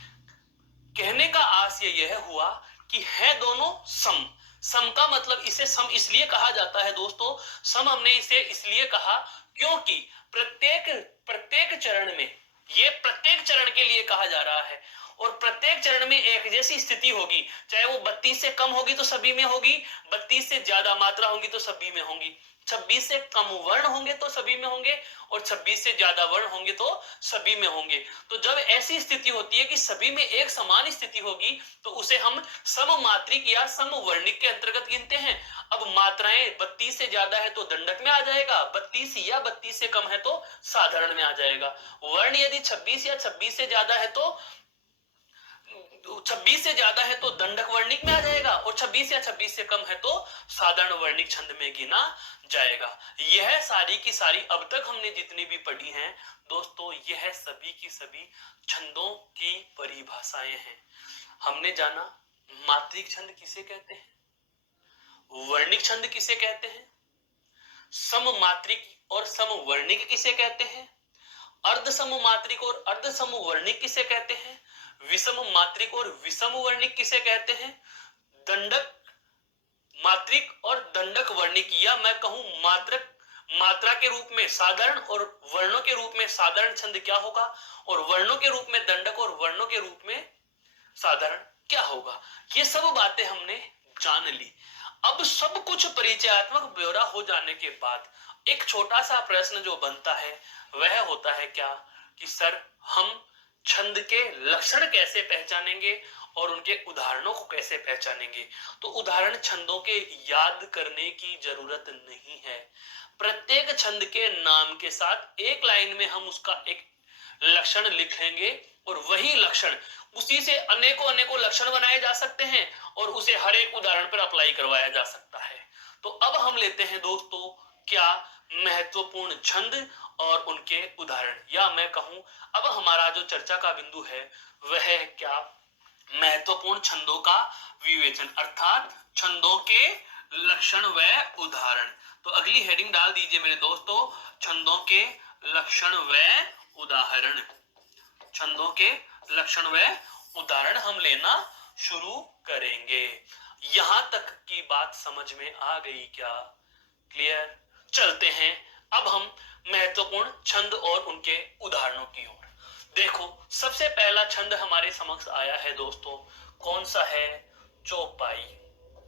कहने का आशय यह हुआ कि है दोनों सम। सम का मतलब, इसे सम इसलिए कहा जाता है दोस्तों, सम हमने इसे इसलिए कहा क्योंकि प्रत्येक चरण में, ये प्रत्येक चरण के लिए कहा जा रहा है और प्रत्येक चरण में एक जैसी स्थिति होगी। चाहे वो 32 से कम होगी तो सभी में होगी, 32 से ज्यादा मात्रा होगी तो सभी में होंगी, 26 से कम वर्ण होंगे तो सभी में होंगे और 26 से ज्यादा वर्ण होंगे तो सभी में होंगे। तो जब ऐसी स्थिति होती है कि सभी में एक समान स्थिति होगी तो उसे हम सममात्रिक या समवर्णिक के अंतर्गत गिनते हैं। अब मात्राएं 32 से ज्यादा है तो दंडक में आ जाएगा, 32 या 32 से कम है तो साधारण में आ जाएगा। वर्ण यदि 26 या 26 से ज्यादा है तो 26 से ज्यादा है तो दंडक वर्णिक में आ जाएगा और 26 या 26 से कम है तो साधारण वर्णिक छंद में गिना जाएगा। यह सारी की सारी अब तक हमने जितनी भी पढ़ी हैं दोस्तों, यह सभी की सभी छंदों की परिभाषाएं हैं। हमने जाना मात्रिक छंद किसे कहते हैं, वर्णिक छंद किसे कहते हैं, सममात्रिक और समवर्णिक किसे कहते हैं, अर्ध सममात्रिक और अर्ध समवर्णिक किसे कहते हैं, विषम मात्रिक और विषम वर्णिक किसे कहते हैं, दंडक मात्रिक और दंडक वर्णिक, या मैं कहूं मात्रा के रूप में साधारण और वर्णों के रूप में साधारण छंद क्या होगा और वर्णों के रूप में दंडक और वर्णों के रूप में साधारण क्या होगा। ये सब बातें हमने जान ली। अब सब कुछ परिचयात्मक ब्यौरा हो जाने के बाद एक छोटा सा प्रश्न जो बनता है वह होता है क्या कि सर हम छंद के लक्षण कैसे पहचानेंगे और उनके उदाहरणों को कैसे पहचानेंगे। तो उदाहरण छंदों के याद करने की जरूरत नहीं है। प्रत्येक छंद के नाम के साथ एक लाइन में हम उसका एक लक्षण लिखेंगे और वही लक्षण, उसी से अनेकों लक्षण बनाए जा सकते हैं और उसे हर एक उदाहरण पर अप्लाई करवाया जा सकता है। तो अब हम लेते हैं दोस्तों क्या महत्वपूर्ण छंद और उनके उदाहरण, या मैं कहूं अब हमारा जो चर्चा का बिंदु है वह है क्या महत्वपूर्ण छंदों का विवेचन, अर्थात छंदों के लक्षण व उदाहरण। तो अगली हेडिंग डाल दीजिए मेरे दोस्तों, छंदों के लक्षण व उदाहरण। छंदों के लक्षण व उदाहरण हम लेना शुरू करेंगे। यहां तक की बात समझ में आ गई क्या? क्लियर? चलते हैं अब हम महत्वपूर्ण छंद और उनके उदाहरणों की ओर। देखो सबसे पहला छंद हमारे समक्ष आया है दोस्तों, कौन सा है? चौपाई।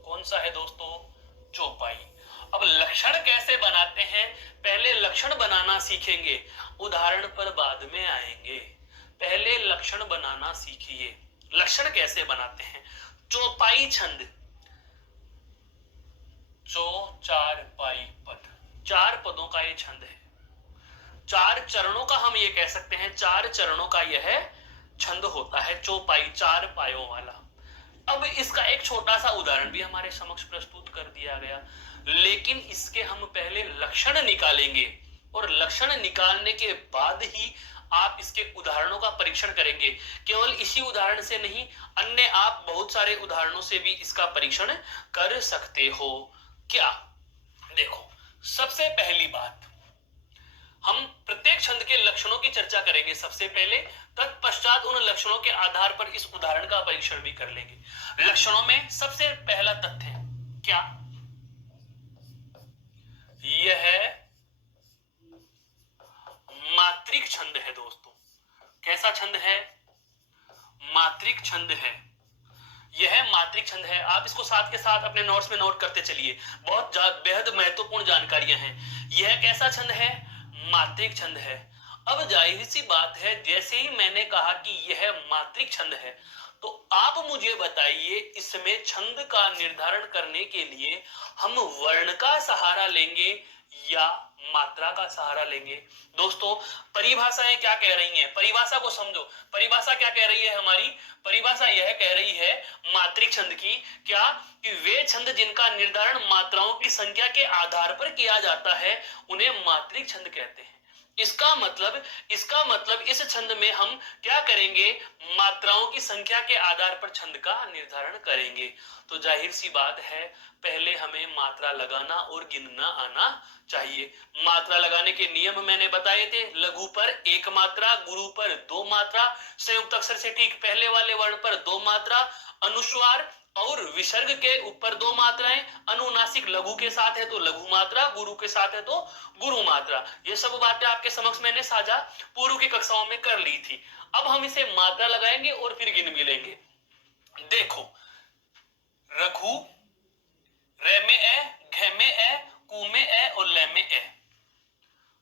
कौन सा है दोस्तों? चौपाई। अब लक्षण कैसे बनाते हैं, पहले लक्षण बनाना सीखेंगे, उदाहरण पर बाद में आएंगे। पहले लक्षण बनाना सीखिए। लक्षण कैसे बनाते हैं? चौपाई छंद, चौ चार पाई पद, 4 पदों का ये छंद है। 4 चरणों का हम ये कह सकते हैं, 4 चरणों का यह छंद होता है चौपाई, 4 पायों वाला। अब इसका एक छोटा सा उदाहरण भी हमारे समक्ष प्रस्तुत कर दिया गया। लेकिन इसके हम पहले लक्षण निकालेंगे और लक्षण निकालने के बाद ही आप इसके उदाहरणों का परीक्षण करेंगे। केवल इसी उदाहरण से नहीं, अन्य आप बहुत सारे उदाहरणों से भी इसका परीक्षण कर सकते हो। क्या? देखो, सबसे पहली बात, हम प्रत्येक छंद के लक्षणों की चर्चा करेंगे सबसे पहले, तत्पश्चात उन लक्षणों के आधार पर इस उदाहरण का परीक्षण भी कर लेंगे। लक्षणों में सबसे पहला तथ्य क्या? यह मात्रिक छंद है दोस्तों। कैसा छंद है? मात्रिक छंद है। यह मात्रिक छंद है। आप इसको साथ के साथ अपने नोट्स में नोट करते चलिए, बहुत बेहद महत्वपूर्ण जानकारियां हैं। यह कैसा छंद है? मात्रिक छंद है। अब जाहिर सी बात है, जैसे ही मैंने कहा कि यह मात्रिक छंद है, तो आप मुझे बताइए इसमें छंद का निर्धारण करने के लिए हम वर्ण का सहारा लेंगे या मात्रा का सहारा लेंगे? दोस्तों, परिभाषाएं क्या कह रही हैं? परिभाषा को समझो। परिभाषा क्या कह रही है हमारी? परिभाषा यह कह रही है मात्रिक छंद की, क्या कि वे छंद जिनका निर्धारण मात्राओं की संख्या के आधार पर किया जाता है उन्हें मात्रिक छंद कहते हैं। इसका मतलब इस छंद में हम क्या करेंगे? मात्राओं की संख्या के आधार पर छंद का निर्धारण करेंगे। तो जाहिर सी बात है, पहले हमें मात्रा लगाना और गिनना आना चाहिए। मात्रा लगाने के नियम मैंने बताए थे। लघु पर एक मात्रा, गुरु पर दो मात्रा, संयुक्त अक्षर से ठीक पहले वाले वर्ण पर दो मात्रा, अनुस्वार और विसर्ग के ऊपर दो मात्राएं, अनुनासिक लघु के साथ है तो लघु मात्रा, गुरु के साथ है तो गुरु मात्रा। ये सब बातें आपके समक्ष मैंने साझा पूर्व की कक्षाओं में कर ली थी। अब हम इसे मात्रा लगाएंगे और फिर गिन भी लेंगे। देखो, रघु, रे में ए, घे में ए, कु में ए और ले में ए।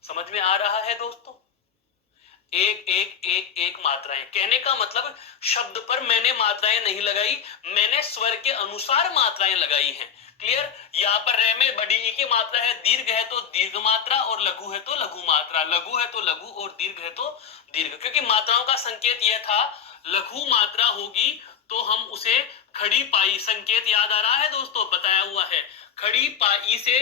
समझ में आ रहा है दोस्तों? एक एक एक एक मात्राएं। कहने का मतलब शब्द पर मैंने मात्राएं नहीं लगाई, मैंने स्वर के अनुसार मात्राएं लगाई हैं। क्लियर? यहाँ पर रे में बड़ी ई की मात्रा है, दीर्घ है तो दीर्घ मात्रा और लघु है तो लघु मात्रा, लघु है तो लघु और दीर्घ है तो दीर्घ। क्योंकि मात्राओं का संकेत यह था, लघु मात्रा होगी तो हम उसे खड़ी पाई, संकेत याद आ रहा है दोस्तों? बताया हुआ है, खड़ी पाई से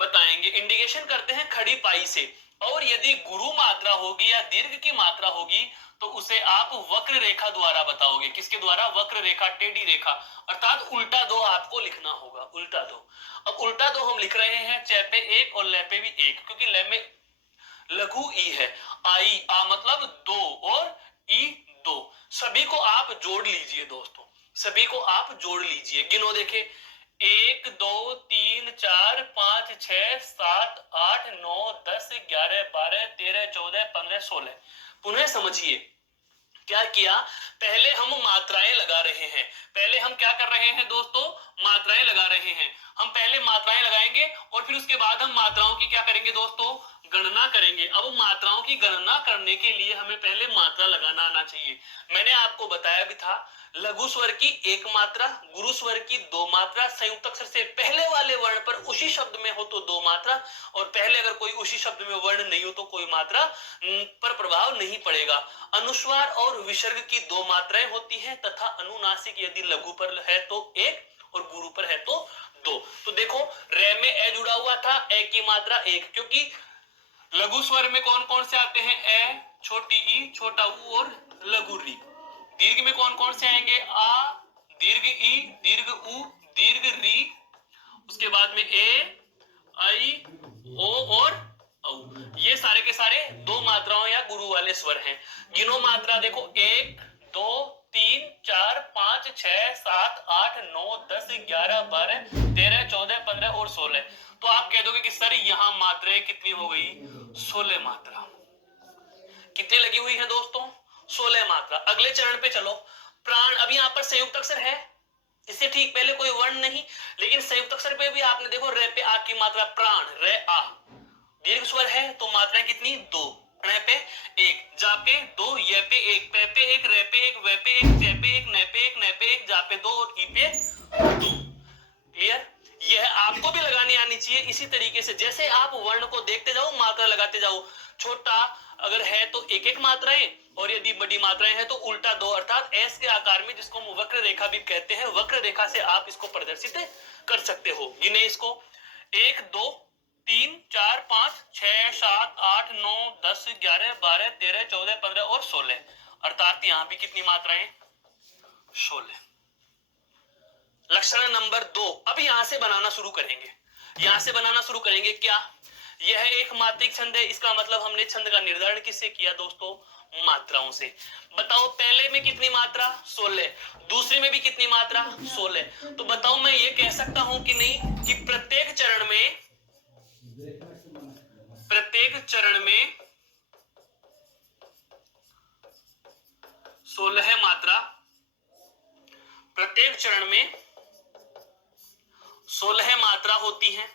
बताएंगे, इंडिकेशन करते हैं खड़ी पाई से। और यदि गुरु मात्रा होगी या दीर्घ की मात्रा होगी तो उसे आप वक्र रेखा द्वारा बताओगे। किसके द्वारा? वक्र रेखा, टेढ़ी रेखा, अर्थात उल्टा दो आपको लिखना होगा, उल्टा दो। अब उल्टा दो हम लिख रहे हैं, चे पे एक और ले पे भी एक, क्योंकि ले में लघु ई है। आई, आ मतलब दो और ई दो। सभी को आप जोड़ लीजिए दोस्तों, सभी को आप जोड़ लीजिए। गिनो देखे, 1 2 3 4 5 6 7 8 9 10 11 12 13 14 15 16। पुनः समझिए क्या किया? पहले हम मात्राएं लगा रहे हैं। पहले हम क्या कर रहे हैं दोस्तों? मात्राएं लगा रहे हैं। हम पहले मात्राएं लगाएंगे और फिर उसके बाद हम मात्राओं की क्या करेंगे दोस्तों? गणना करेंगे। अब मात्राओं की गणना करने के लिए हमें पहले मात्रा लगाना आना चाहिए। मैंने आपको बताया भी था, लघु स्वर की एक मात्रा, गुरु स्वर की दो मात्रा, संयुक्त अक्षर से पहले वाले वर्ण पर उसी शब्द में हो तो दो मात्रा, और पहले अगर कोई उसी शब्द में वर्ण नहीं हो तो कोई मात्रा पर प्रभाव नहीं पड़ेगा। अनुस्वार और विसर्ग की दो मात्राएं होती हैं तथा अनुनासिक यदि लघु पर है तो एक और गुरु पर है तो दो। तो देखो, रे में ए जुड़ा हुआ था, ए की मात्रा एक, क्योंकि लघु स्वर में कौन कौन से आते हैं? ए, छोटी ई, छोटा ऊ और लघु री। दीर्घ में कौन कौन से आएंगे? आ, दीर्घ ई, दीर्घ ऊ, दीर्घ री, उसके बाद में ए, आई, ओ और औ। ये सारे के सारे दो मात्राओं या गुरु वाले स्वर हैं। गिनो मात्रा, देखो 1 2 3 4 5 6 7 8 9 10 11 12 13 14 15 और 16। तो आप कह दोगे कि सर यहाँ मात्राएं कितनी हो गई? 16 मात्रा। कितनी लगी हुई है दोस्तों? 16 मात्रा। अगले चरण पे चलो। प्राण, अभी यहाँ पर संयुक्त अक्षर है, इससे ठीक पहले कोई वर्ण नहीं, लेकिन संयुक्त अक्षर पे भी आपने देखो रे पे आ की मात्रा, प्राण, रे आ। दीर्घ स्वर है तो मात्राएं कितनी? दो। ण पे एक, जा पे दो, ये पे एक, पे पे एक, रे पे एक, वे पे एक, जे पे एक, ने पे एक, ने पे एक, जा पे दो और ई पे दो। क्लियर? यह आपको भी लगानी आनी चाहिए इसी तरीके से। जैसे आप वर्ण को देखते जाओ, मात्रा लगाते जाओ। छोटा अगर है तो एक एक मात्राएं, और यदि बड़ी मात्राएं हैं तो उल्टा दो, अर्थात एस के आकार में, जिसको हम वक्र रेखा भी कहते हैं। वक्र रेखा से आप इसको प्रदर्शित कर सकते हो। गिने इसको, 1 2 3 4 5 6 7 8 9 10 11 12 13 14 15 और 16, अर्थात यहां भी कितनी मात्राएं? 16। लक्षण नंबर 2, अब यहां से बनाना शुरू करेंगे। यहां से बनाना शुरू करेंगे क्या? यह एक मात्रिक छंद है, इसका मतलब हमने छंद का निर्धारण किससे किया दोस्तों? मात्राओं से। बताओ पहले में कितनी मात्रा? 16। दूसरे में भी कितनी मात्रा? 16। तो बताओ मैं ये कह सकता हूं कि नहीं कि प्रत्येक चरण में 16 मात्रा, प्रत्येक चरण में 16 मात्रा होती हैं।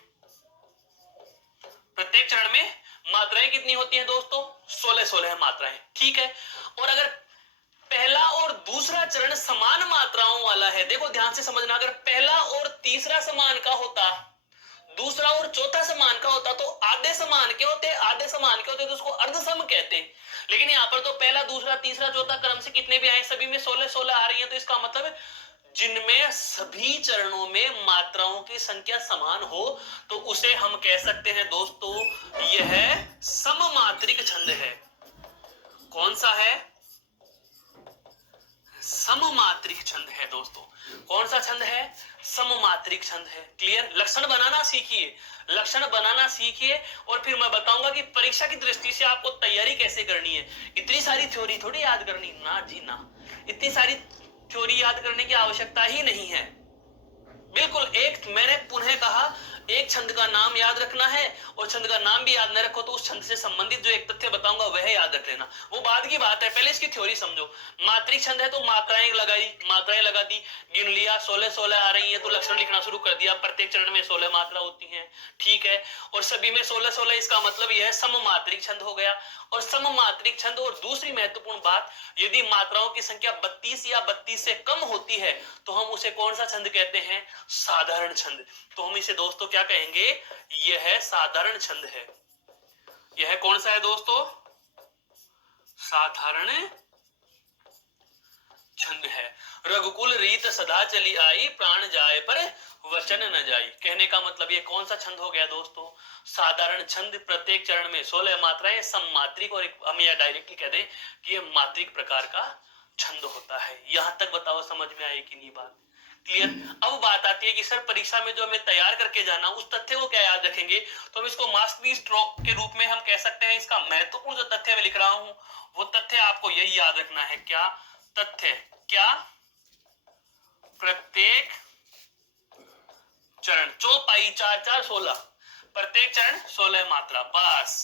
प्रत्येक चरण में मात्राएं कितनी होती हैं दोस्तों? 16 मात्राएं, ठीक है। और अगर पहला और दूसरा चरण समान मात्राओं वाला है, देखो ध्यान से समझना, अगर पहला और तीसरा समान का होता, दूसरा और चौथा समान का होता, तो आधे समान के होते, आधे समान के होते तो उसको अर्धसम कहते। लेकिन यहाँ पर तो पहला दूसरा तीसरा चौथा क्रम से कितने भी आए, सभी में 16 आ रही है। तो इसका मतलब जिनमें सभी चरणों में मात्राओं की संख्या समान हो तो उसे हम कह सकते हैं दोस्तों, यह सममात्रिक छंद है। कौन सा है? सममात्रिक छंद है दोस्तों। कौन सा छंद है? सममात्रिक छंद है। क्लियर? लक्षण बनाना सीखिए, लक्षण बनाना सीखिए, और फिर मैं बताऊंगा कि परीक्षा की दृष्टि से आपको तैयारी कैसे करनी है। इतनी सारी थ्योरी थोड़ी याद करनी, ना जी ना, इतनी सारी थ्योरी याद करने की आवश्यकता ही नहीं है। बिल्कुल, एक मैंने पुनः कहा, एक छंद का नाम याद रखना है, और छंद का नाम भी याद न रखो तो उस छंद से संबंधित जो एक तथ्य बताऊंगा वह याद रख लेना, वो बाद की बात है। पहले इसकी थ्योरी समझो। मात्रिक छंद है तो मात्राएं लगाई, मात्राएं लगा दी, गिन लिया, 16 आ रही है तो लक्षण लिखना शुरू कर दिया। प्रत्येक चरण में 16 मात्रा होती है, ठीक है, और सभी में 16, इसका मतलब यह सममात्रिक छंद हो गया। और सममात्रिक छंद, और दूसरी महत्वपूर्ण बात, यदि मात्राओं की संख्या 32 या 32 से कम होती है तो हम उसे कौन सा छंद कहते हैं? साधारण छंद। तो हम इसे दोस्तों क्या कहेंगे? यह साधारण छंद है। यह कौन सा है दोस्तों? साधारण छंद है। रघुकुल रीत सदा चली आई, प्राण जाए पर वचन न जाई। कहने का मतलब ये कौन सा छंद हो गया दोस्तों? साधारण छंद। प्रत्येक चरण में 16 मात्राएं, सममात्रिक, और हम यह डायरेक्टली कह दें कि यह मात्रिक प्रकार का छंद होता है। यहां तक बताओ समझ में आई कि नहीं बात? क्लियर? अब बात आती है कि सर परीक्षा में जो हमें तैयार करके जाना, उस तथ्य को क्या याद रखेंगे? तो हम इसको मास्टरी स्ट्रोक के रूप में हम कह सकते हैं। इसका महत्वपूर्ण जो तथ्य मैं लिख रहा हूं वो तथ्य आपको यही याद रखना है। क्या तथ्य? क्या? प्रत्येक चरण चौपाई 4 4 16, प्रत्येक चरण 16 मात्रा, बस।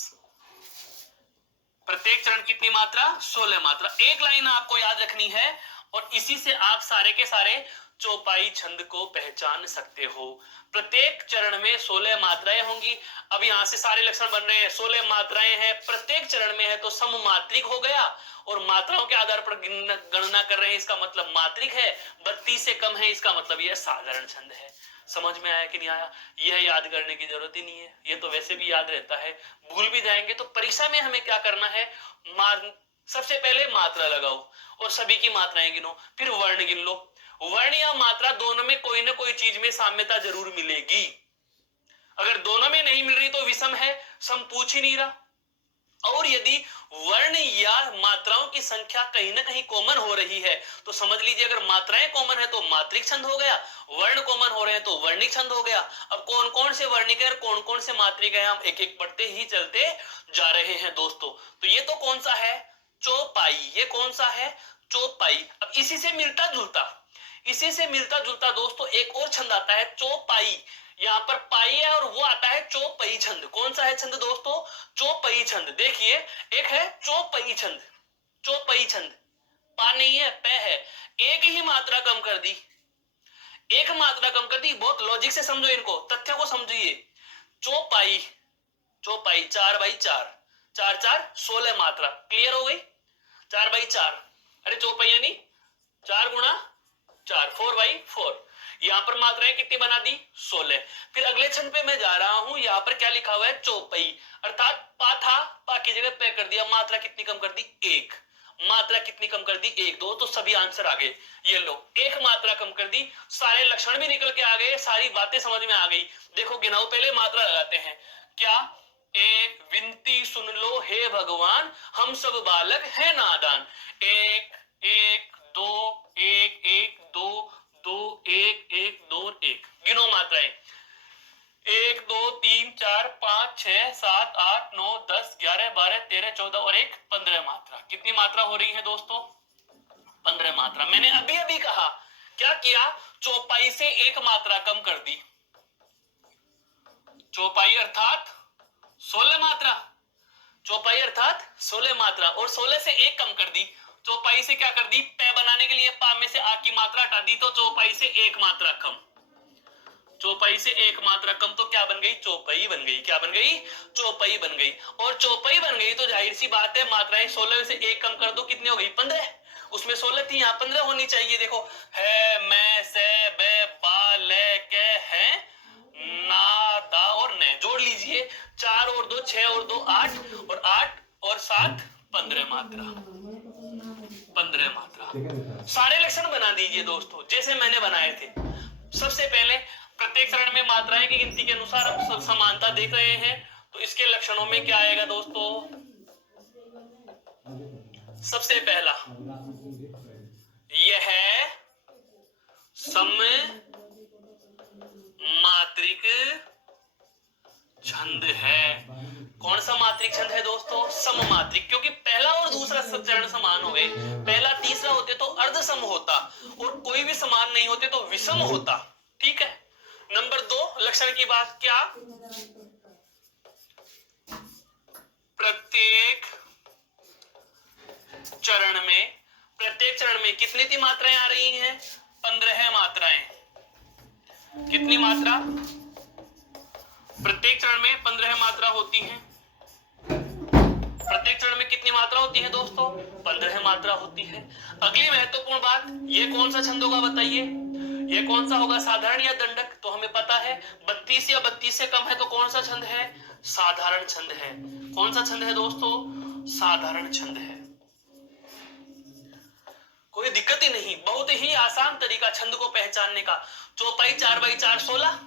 प्रत्येक चरण कितनी मात्रा? 16 मात्रा। एक लाइन आपको याद रखनी है, और इसी से आप सारे के सारे चौपाई छंद को पहचान सकते हो। प्रत्येक चरण में 16 मात्राएं होंगी। अब यहां से सारे लक्षण बन रहे हैं। 16 मात्राएं हैं, प्रत्येक चरण में है तो सममात्रिक हो गया, और मात्राओं के आधार पर गणना कर रहे हैं, इसका मतलब मात्रिक है। 32 से कम है, इसका मतलब यह साधारण छंद है। समझ में आया कि नहीं आया? यह याद करने की जरूरत ही नहीं है, ये तो वैसे भी याद रहता है। भूल भी जाएंगे तो परीक्षा में हमें क्या करना है? सबसे पहले मात्रा लगाओ और सभी की मात्राएं गिनो, फिर वर्ण गिन लो। वर्ण या मात्रा दोनों में कोई ना कोई चीज में साम्यता जरूर मिलेगी। अगर दोनों में नहीं मिल रही तो विषम है, सम पूछ ही नहीं रहा। और यदि वर्ण या मात्राओं की संख्या कहीं ना कहीं कॉमन हो रही है तो समझ लीजिए, अगर मात्राएं कॉमन है तो मात्रिक छंद हो गया, वर्ण कॉमन हो रहे हैं तो वर्णिक छंद हो गया। अब कौन कौन से वर्णिक है और कौन कौन से मात्रिक है, हम एक एक पढ़ते ही चलते जा रहे हैं दोस्तों। तो ये तो कौन सा है? चौपाई। ये कौन सा है? चौपाई। अब इसी से मिलता जुलता दोस्तों एक और छंद आता है, चौपाई। यहां पर पाई है और वो आता है चौपई छंद। कौन सा है छंद दोस्तों? चौपई छंद। देखिए, एक है चौपई छंद, चौपई छंद, पा नहीं है, पे है। एक ही मात्रा कम कर दी, एक मात्रा कम कर दी। बहुत लॉजिक से समझो इनको, तथ्य को समझिए। चौपाई, चौपाई 4/4, 4 4 16 मात्रा। क्लियर हो गई? 4/4, अरे चौपाई यानी 4 गुणा 4, 4/4। यहाँ पर मात्राएं कितनी बना दी 16। फिर अगले छंद पे मैं जा रहा हूं, यहाँ पर क्या लिखा हुआ है चौपाई, अर्थात पा था, पा की जगह पे कर दिया, मात्रा कितनी कम कर दी 1, मात्रा कितनी कम कर दी 1 2, तो सभी आंसर आ गए। ये लो एक मात्रा कम कर दी, सारे लक्षण भी निकल के आ गए, सारी बातें समझ में आ गई। देखो गिनाओ, पहले मात्रा लगाते हैं, क्या एक विनती सुन लो हे भगवान, हम सब बालक है नादान। एक एक दो, एक एक दो, दो एक एक दो एक, गिनो मात्राएं, 1 2 3 4 5 6 7 8 9 10 11 12 13 14 और 1 15 मात्रा। कितनी मात्रा हो रही है दोस्तों 15 मात्रा। मैंने अभी अभी कहा क्या किया, चौपाई से एक मात्रा कम कर दी, चौपाई अर्थात 16 मात्रा, चौपाई अर्थात 16 मात्रा, और 16 से एक कम कर दी, चौपाई से क्या कर दी, पै बनाने के लिए पा में से आ की मात्रा हटा दी, तो चौपाई से एक मात्रा कम, चौपाई से एक मात्रा कम, तो क्या बन गई चौपाई बन गई, क्या बन गई चौपाई बन गई। और चौपाई बन गई तो जाहिर सी बात है मात्राएं 16 से एक कम कर दो, कितनी हो गई 15, उसमें 16 थी, यहाँ 15 होनी चाहिए। देखो है मैं से बे बा ले के है ना दा और ने, जोड़ लीजिए, 4 और 2 6 और 2 8, और 8 और 7 15 मात्रा, 15 मात्रा। सारे लक्षण बना दीजिए दोस्तों जैसे मैंने बनाए थे। सबसे पहले प्रत्येक चरण में मात्राएं की गिनती के अनुसार हम समानता देख रहे हैं, तो इसके लक्षणों में क्या आएगा दोस्तों, सबसे पहला यह सममात्रिक छंद है। कौन सा मात्रिक छंद है दोस्तों, सममात्रिक, क्योंकि पहला और दूसरा चरण समान हो गए, पहला तीसरा होते तो अर्ध सम होता, और कोई भी समान नहीं होते तो विषम होता, ठीक है। नंबर 2 लक्षण की बात, क्या प्रत्येक चरण में कितनी थी मात्राएं आ रही हैं 15 मात्राएं, कितनी मात्रा, प्रत्येक चरण में 15 मात्रा होती है, प्रत्येक चरण में कितनी मात्रा होती है दोस्तों 15 मात्रा होती है। अगली महत्वपूर्ण बात, ये कौन सा छंद होगा बताइए, ये कौन सा होगा, साधारण या दंडक, तो हमें पता है 32 या 32 से कम है तो कौन सा छंद है, साधारण छंद है। कौन सा छंद है दोस्तों, साधारण छंद है। कोई दिक्कत ही नहीं, बहुत ही आसान तरीका छंद को पहचानने का। चौपाई 4/4 16,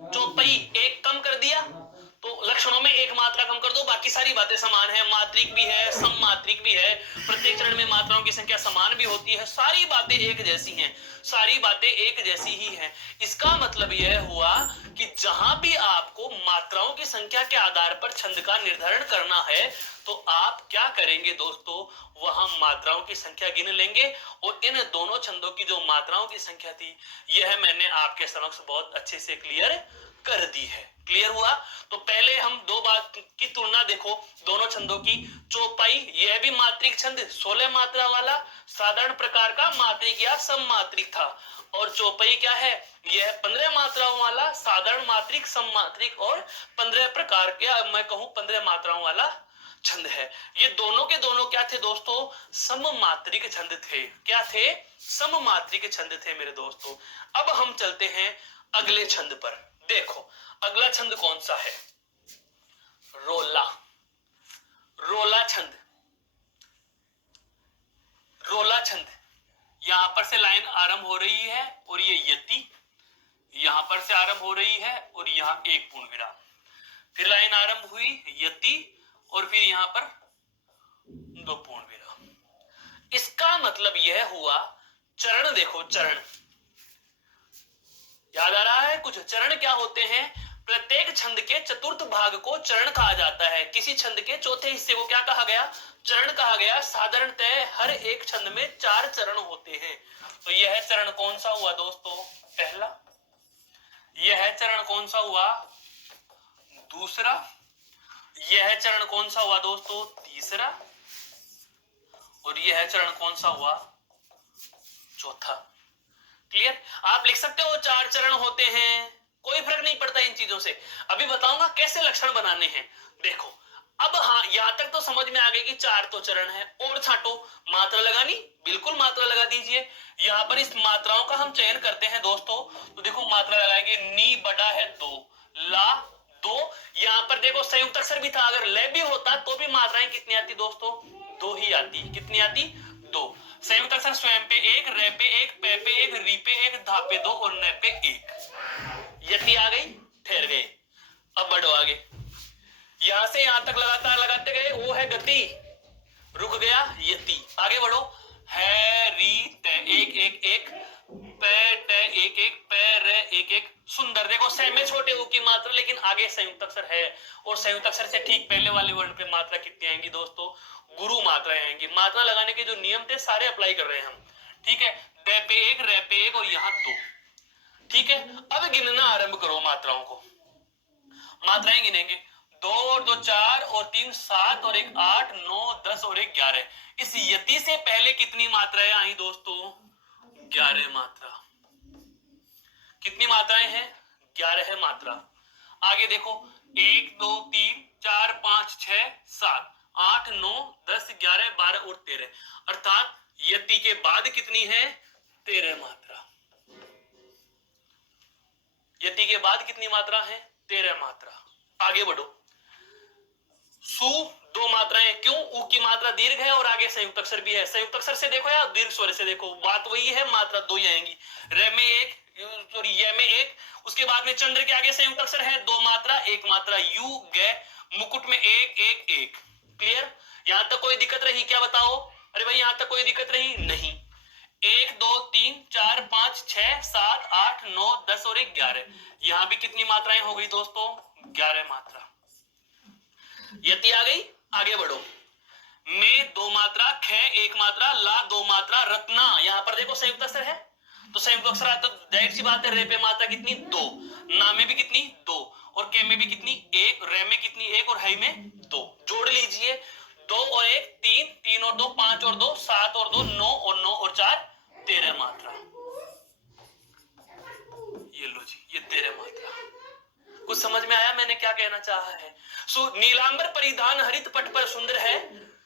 चौपाई एक कम कर दिया तो लक्षणों में एक मात्रा कम कर दो, बाकी सारी बातें समान है, मात्रिक भी है, सममात्रिक भी है, प्रत्येक चरण में मात्राओं की संख्या समान भी होती है, सारी बातें एक जैसी हैं, सारी बातें एक जैसी ही हैं। इसका मतलब यह हुआ कि जहां भी आपको मात्राओं की संख्या के आधार पर छंद का निर्धारण करना है तो आप क्या करेंगे दोस्तों, वहां मात्राओं की संख्या गिन लेंगे, और इन दोनों छंदों की जो मात्राओं की संख्या थी यह मैंने आपके समक्ष बहुत अच्छे से क्लियर कर दी है। क्लियर हुआ? तो पहले हम दो बात की तुलना देखो दोनों छंदों की। चौपाई यह भी मात्रिक छंद 16 मात्रा वाला साधारण प्रकार का मात्रिक या सममात्रिक था, और चौपाई क्या है, यह 15 मात्राओं वाला साधारण मात्रिक, सममात्रिक और 15 प्रकार के, मैं कहूं 15 मात्राओं वाला छंद है। ये दोनों के दोनों क्या थे दोस्तों, सममात्रिक छंद थे। क्या थे, सममात्रिक छंद थे मेरे दोस्तों। अब हम चलते हैं अगले छंद पर। देखो अगला छंद कौन सा है, रोला, रोला छंद, रोला छंद। यहां पर से लाइन आरंभ हो रही है और ये यति यहां पर से आरंभ हो रही है और यहां एक पूर्ण विराम, फिर लाइन आरंभ हुई यति और फिर यहां पर 2 पूर्ण विराम। इसका मतलब यह हुआ, चरण देखो, चरण याद आ रहा है कुछ? चरण क्या होते हैं, प्रत्येक छंद के चतुर्थ भाग को चरण कहा जाता है। किसी छंद के चौथे हिस्से को क्या कहा गया, चरण कहा गया। साधारणतः हर एक छंद में 4 चरण होते हैं। तो यह चरण कौन सा हुआ दोस्तों, पहला। यह चरण कौन सा हुआ, दूसरा। यह चरण कौन सा हुआ दोस्तों, तीसरा। और यह चरण कौन सा हुआ, चौथा। क्लियर? आप लिख सकते हो 4 चरण होते हैं, कोई फर्क नहीं पड़ता इन चीजों से। अभी बताऊंगा कैसे लक्षण बनाने हैं। देखो अब हाँ, यहां तक तो समझ में आ गई कि 4 तो चरण है, और छाटो। मात्रा लगानी, बिल्कुल मात्रा लगा दीजिए। यहाँ पर इस मात्राओं का हम चयन करते हैं दोस्तों, तो देखो मात्रा लगाएंगे, नी बड़ा है 2, ला 2। यहाँ पर देखो संयुक्त अक्षर भी था, अगर ले भी होता तो भी मात्राएं कितनी आती दोस्तों, 2 ही आती। कितनी आती, 2। संयुक्त अक्षर स्वयं पे 1, रे पे 1, पे 1, री पे 1, धा पे 2 और न पे 1। यति आ गई, ठहर गए। अब बढ़ो आगे, यहां से यहां तक लगातार लगाते गए, वो है गति, रुक गया यति। आगे बढ़ो, है री ते 1 1 1, पे टे 1 1, पे रे 1 1। सुंदर, देखो से में छोटे ऊ की मात्रा, लेकिन आगे संयुक्त अक्षर है, और संयुक्त अक्षर से ठीक पहले वाले वर्ण पे मात्रा कितनी आएंगी दोस्तों, गुरु मात्राएं आएंगी। मात्रा लगाने के जो नियम थे सारे अप्लाई कर रहे हैं हम, ठीक है। दे पे 1, रे पे 1 और यहाँ 2, ठीक है। अब गिनना आरंभ करो मात्राओं को, मात्राएं गिनेंगे, 2 और 2 4 और 3 7 और 1 8 9 10 और 1 11। इस यति से पहले कितनी मात्राएं आई दोस्तों, 11 मात्रा। कितनी मात्राएं हैं, 11 है मात्रा। आगे देखो, 1 2 3 4 5 6 7 8 9 10 11 12 और 13, अर्थात यति के बाद कितनी है, 13 मात्रा। यति के बाद कितनी मात्रा है, 13 मात्रा। आगे बढ़ो, सु 2 मात्राएं, क्यों, ऊ की मात्रा दीर्घ है और आगे संयुक्त अक्षर भी है। संयुक्त अक्षर से देखो या दीर्घ स्वर से देखो, बात वही है, मात्रा 2 ही आएंगी। रे में 1, सॉरी ये में 1, उसके बाद में चंद्र के आगे संयुक्त अक्षर है, 2 मात्रा 1 मात्रा, यू गे, मुकुट में 1 1 1। क्लियर, यहां तक कोई दिक्कत रही क्या, बताओ। अरे भाई यहां तक कोई दिक्कत रही नहीं। 1 2 3 4 5 6 7 8 9 10 और 1 11। यहां भी कितनी मात्राएं हो गई दोस्तों, 11 मात्रा। यति आ गई। आगे बढ़ो, में 2 मात्रा, ख 1 मात्रा, ला 2 मात्रा, रत्ना। यहां पर देखो संयुक्त अक्षर है, तो संयुक्त अक्षर आता, तो जाहिर सी बात है, रे पे मात्रा कितनी, 2, ना में भी कितनी, 2, और के में भी कितनी, 1, रे में कितनी, 1 और हई में 2। जोड़ लीजिए, 2 और 1 3, 3 और 2 5 और 2 7 और 2 9 और 9 और 4 13 मात्रा। ये लो जी, ये 13 मात्रा। कुछ समझ में आया मैंने क्या कहना चाहा है। नीलांबर परिधान हरित पट पर सुंदर है,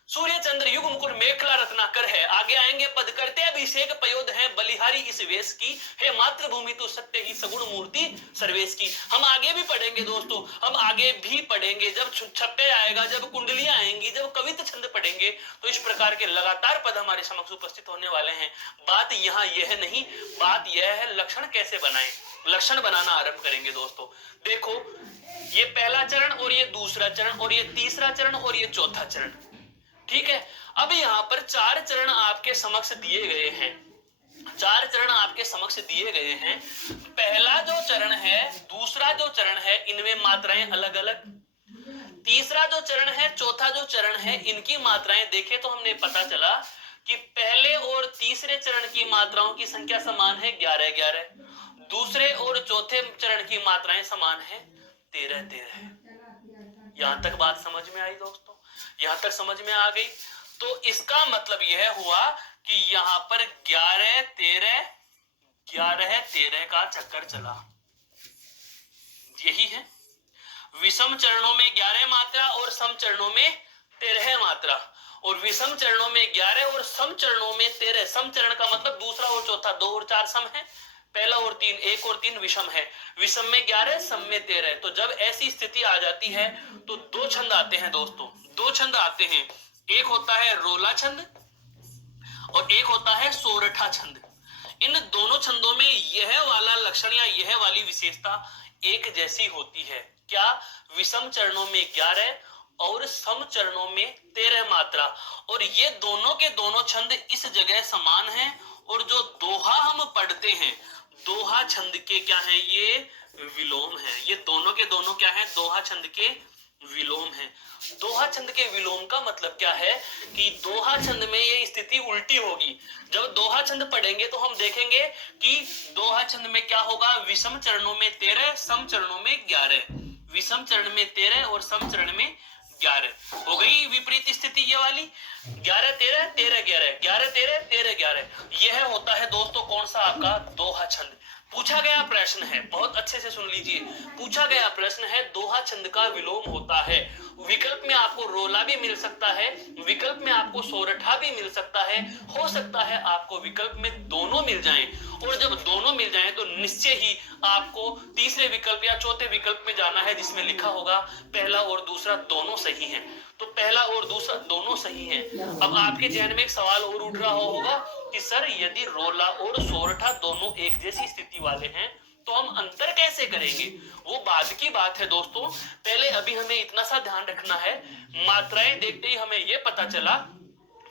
सूर्य चंद्र युग मुकुट मेखला रत्नाकर है। आगे आएंगे, पद करते अभिषेक पयोध है, बलिहारी इस वेश की है, मातृभूमि तो सत्य ही सगुण मूर्ति सर्वेश की। हम आगे भी पढ़ेंगे दोस्तों, हम आगे भी पढ़ेंगे, जब छप्पे आएगा, जब कुंडलियां आएंगी, जब कविता छंद पढ़ेंगे, तो इस प्रकार के लगातार पद हमारे समक्ष उपस्थित होने वाले हैं। बात यहाँ यह नहीं, बात यह है लक्षण कैसे बनाए, लक्षण बनाना आरंभ करेंगे दोस्तों। देखो, ये पहला चरण और ये दूसरा चरण और ये तीसरा चरण और ये चौथा चरण, ठीक है। अब यहाँ पर 4 चरण आपके समक्ष दिए गए हैं, 4 चरण आपके समक्ष दिए गए हैं। पहला जो चरण है, दूसरा जो चरण है, इनमें मात्राएं अलग अलग। तीसरा जो चरण है, चौथा जो चरण है, इनकी मात्राएं देखें तो हमने पता चला कि पहले और तीसरे चरण की मात्राओं की संख्या समान है 11 11, दूसरे और चौथे चरण की मात्राएं समान है 13 13। यहां तक बात समझ में आई दोस्तों, यहां तक समझ में आ गई। तो इसका मतलब यह हुआ कि यहां पर 11 13 का चक्कर चला, यही है। विषम चरणों में 11 मात्रा और सम चरणों में 13 मात्रा, और विषम चरणों में 11 और सम चरणों में 13। सम चरण का मतलब दूसरा और चौथा, 2 और 4 सम है, पहला और 3 1 और 3 विषम है। विषम में 11, सम में 13। तो जब ऐसी स्थिति आ जाती है तो 2 छंद आते हैं दोस्तों, 2 छंद आते हैं। एक होता है रोला छंद और एक होता है सोरठा छंद। इन दोनों छंदों में यह वाला लक्षण या यह वाली विशेषता एक जैसी होती है। क्या? विषम चरणों में 11 और सम चरणों में 13 मात्रा, और ये दोनों के दोनों छंद इस जगह समान हैं। और जो दोहा हम पढ़ते हैं, दोहा छंद के क्या है? ये विलोम है। ये दोनों के दोनों क्या है? दोहा छंद के विलोम है। दोहा छंद के विलोम का मतलब क्या है कि दोहा छंद में ये स्थिति उल्टी होगी। जब दोहा छंद पढ़ेंगे तो हम देखेंगे कि दोहा छंद में क्या होगा? विषम चरणों में 13, सम चरणों में 11। विषम चरण में 13 और सम चरण में 11। हो गई विपरीत स्थिति ये वाली। 11 13 13 11, 11 13 13 11। यह होता है दोस्तों कौन सा? आपका दोहा छंद। पूछा गया प्रश्न है, बहुत अच्छे से सुन लीजिए, पूछा गया प्रश्न है दोहा छंद का विलोम होता है। विकल्प में आपको रोला भी मिल सकता है, विकल्प में आपको सोरठा भी मिल सकता है, हो सकता है आपको विकल्प में दोनों मिल जाएं, और जब दोनों मिल जाएं तो निश्चय ही आपको तीसरे विकल्प या चौथे विकल्प में जाना है जिसमें लिखा होगा पहला और दूसरा दोनों सही हैं। तो पहला और दूसरा दोनों सही हैं। अब आपके जहन में एक सवाल और उठ रहा होगा कि सर यदि रोला और सोरठा दोनों एक जैसी स्थिति वाले हैं तो हम अंतर कैसे करेंगे? वो बाद की बात है दोस्तों, पहले अभी हमें इतना सा ध्यान रखना है, मात्राएं देखते ही हमें यह पता चला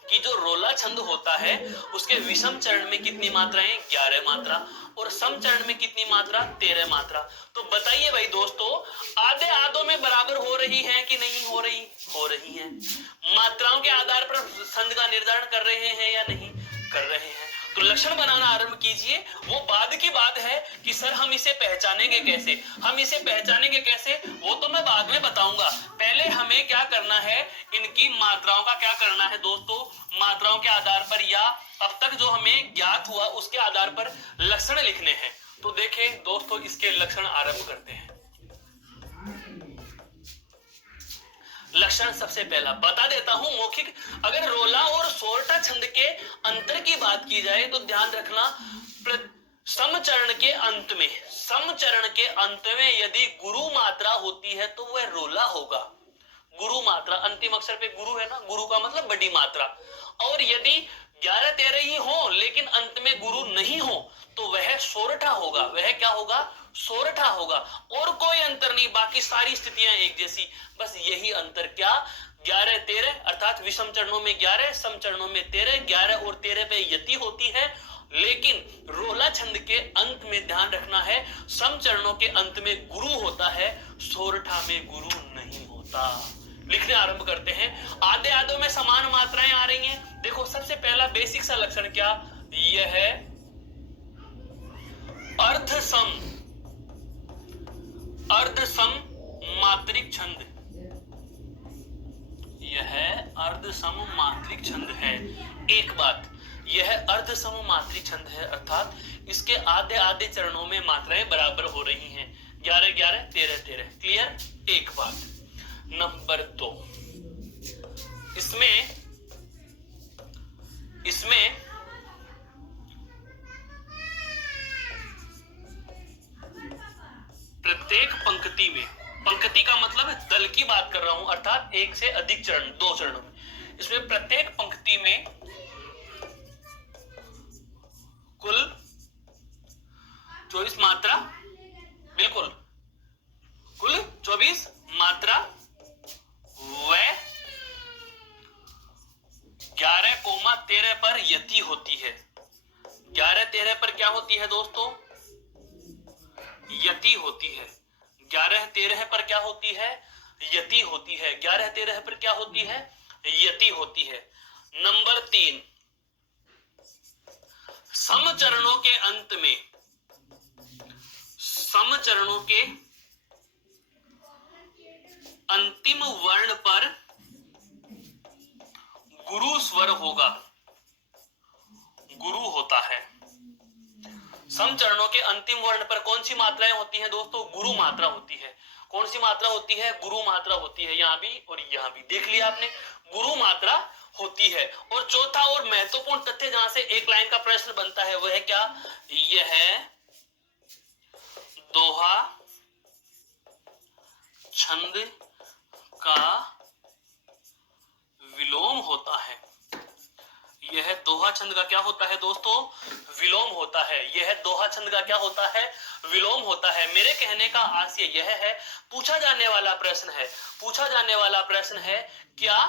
कि जो रोला छंद होता है उसके विषम चरण में कितनी मात्राएं, 11 मात्रा, और सम चरण में कितनी मात्रा, 13 मात्रा। तो बताइए भाई दोस्तों, आधे आधों में बराबर हो रही है कि नहीं हो रही? हो रही है। मात्राओं के आधार पर छंद का निर्धारण कर रहे हैं या नहीं कर रहे हैं? तो लक्षण बनाना आरंभ कीजिए। वो बाद की बात है कि सर हम इसे पहचानेंगे कैसे, हम इसे पहचानेंगे कैसे, वो तो मैं बाद में बताऊंगा। पहले हमें क्या करना है, इनकी मात्राओं का क्या करना है दोस्तों, मात्राओं के आधार पर या अब तक जो हमें ज्ञात हुआ उसके आधार पर लक्षण लिखने हैं। तो देखें दोस्तों, इसके लक्षण आरंभ करते हैं। लक्षण सबसे पहला बता देता हूं मौखिक। अगर रोला और सोरठा छंद के अंतर की बात की जाए तो ध्यान रखना, समचरण के अंत में, समचरण के अंत में यदि गुरु मात्रा होती है तो वह रोला होगा। गुरु मात्रा, अंतिम अक्षर पे गुरु है ना, गुरु का मतलब बड़ी मात्रा। और यदि 11 13 ही हो लेकिन अंत में गुरु नहीं हो तो वह सोरठा होगा। वह क्या होगा? सोरठा होगा। और कोई अंतर नहीं, बाकी सारी स्थितियां एक जैसी, बस यही अंतर। क्या? 11 13 अर्थात विषम चरणों में 11, सम चरणों में 13, 11 और 13 पे यति होती है। लेकिन रोला छंद के अंत में ध्यान रखना है, सम चरणों के अंत में गुरु होता है, सोरठा में गुरु नहीं होता। लिखने आरंभ करते हैं। आधे आधों में समान मात्राएं आ रही हैं। देखो सबसे पहला बेसिक सा लक्षण क्या, यह है अर्ध सम, अर्ध सम मात्रिक छंद। यह अर्ध सम मात्रिक छंद है। एक बात, यह अर्ध सम मात्रिक छंद है अर्थात इसके आधे आधे चरणों में मात्राएं बराबर हो रही हैं, 11 11 13 13। क्लियर? एक बात। नंबर 2, इसमें प्रत्येक पंक्ति में, पंक्ति का मतलब दल की बात कर रहा हूं अर्थात एक से अधिक चरण, 2 चरणों में, इसमें प्रत्येक पंक्ति में कुल 24 मात्रा, बिल्कुल कुल 24 मात्रा व 11,13 पर यति होती है। 11 13 पर क्या होती है दोस्तों? यति होती है। 11 13 पर क्या होती है? यति होती है। 11 13 पर क्या होती है? यति होती है। नंबर 3, समचरणों के अंत में, समचरणों के अंतिम वर्ण पर गुरु स्वर होगा, गुरु होता है। समचरणों के अंतिम वर्ण पर कौन सी मात्राएं होती हैं दोस्तों? गुरु मात्रा होती है। कौन सी मात्रा होती है? गुरु मात्रा होती है। यहां भी और यहां भी देख लिया आपने, गुरु मात्रा होती है। और चौथा और महत्वपूर्ण तथ्य जहां से एक लाइन का प्रश्न बनता है वह है क्या? यह है दोहा छंद का विलोम होता है। यह दोहा छंद का क्या होता है दोस्तों? विलोम होता है। यह दोहा छंद का क्या होता है? विलोम होता है। मेरे कहने का आशय यह है, पूछा जाने वाला प्रश्न है, पूछा जाने वाला प्रश्न है क्या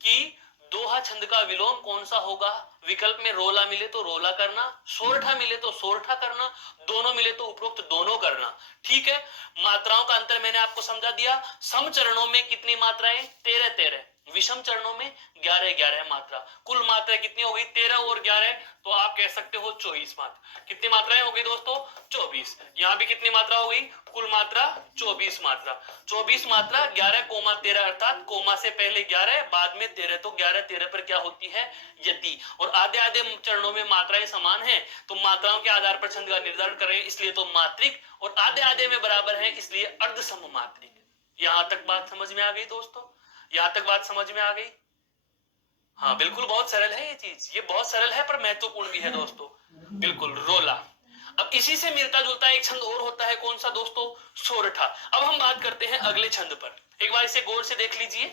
कि दोहा छंद का विलोम कौन सा होगा? विकल्प में रोला मिले तो रोला करना, सोरठा मिले तो सोरठा करना, दोनों मिले तो उपरोक्त दोनों करना। ठीक है, मात्राओं का अंतर मैंने आपको समझा दिया। समचरणों में कितनी मात्राएं? 13 13। विषम चरणों में 11-11 मात्रा। कुल मात्रा कितनी हो गई? 13 और 11, तो आप कह सकते हो 24 मात्रा। कितनी मात्राएं हो गई दोस्तों? 24। यहां भी कितनी मात्रा हो गई? कुल मात्रा 24 मात्रा। 24 मात्रा 11,13, अर्थात कोमा से पहले 11 बाद में 13, तो 11-13 पर क्या होती है? यति। और आधे आधे चरणों में मात्राएं समान है, तो मात्राओं के आधार पर छंद का निर्धारण करें, इसलिए तो मात्रिक, और आधे आधे में बराबर है इसलिए अर्ध सममात्रिक। यहां तक बात समझ में आ गई दोस्तों? यहां तक बात समझ में आ गई? हाँ बिल्कुल, बहुत सरल है ये चीज, ये बहुत सरल है पर महत्वपूर्ण भी है दोस्तों। बिल्कुल, रोला। अब इसी से मिलता जुलता एक छंद और होता है, कौन सा दोस्तों? सोरठा। अब हम बात करते हैं अगले छंद पर, एक बार इसे गौर से देख लीजिए।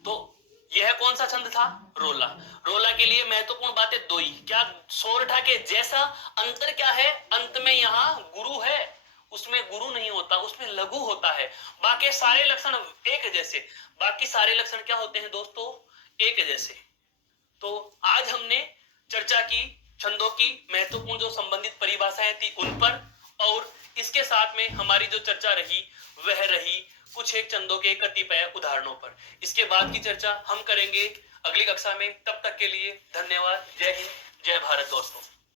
तो यह कौन सा छंद था? रोला। रोला के लिए महत्वपूर्ण बातें दो ही, क्या सोरठा के जैसा? अंतर क्या है? अंत में यहां गुरु है, उसमें गुरु नहीं होता, उसमें लघु होता है। बाकी सारे लक्षण एक जैसे, बाकी सारे लक्षण क्या होते हैं दोस्तों? एक जैसे। तो आज हमने चर्चा की छंदों की महत्वपूर्ण जो संबंधित परिभाषाएं थी उन पर, और इसके साथ में हमारी जो चर्चा रही वह रही कुछ एक छंदों के कतिपय उदाहरणों पर। इसके बाद की चर्चा हम करेंगे अगली कक्षा में। तब तक के लिए धन्यवाद। जय हिंद, जय भारत दोस्तों।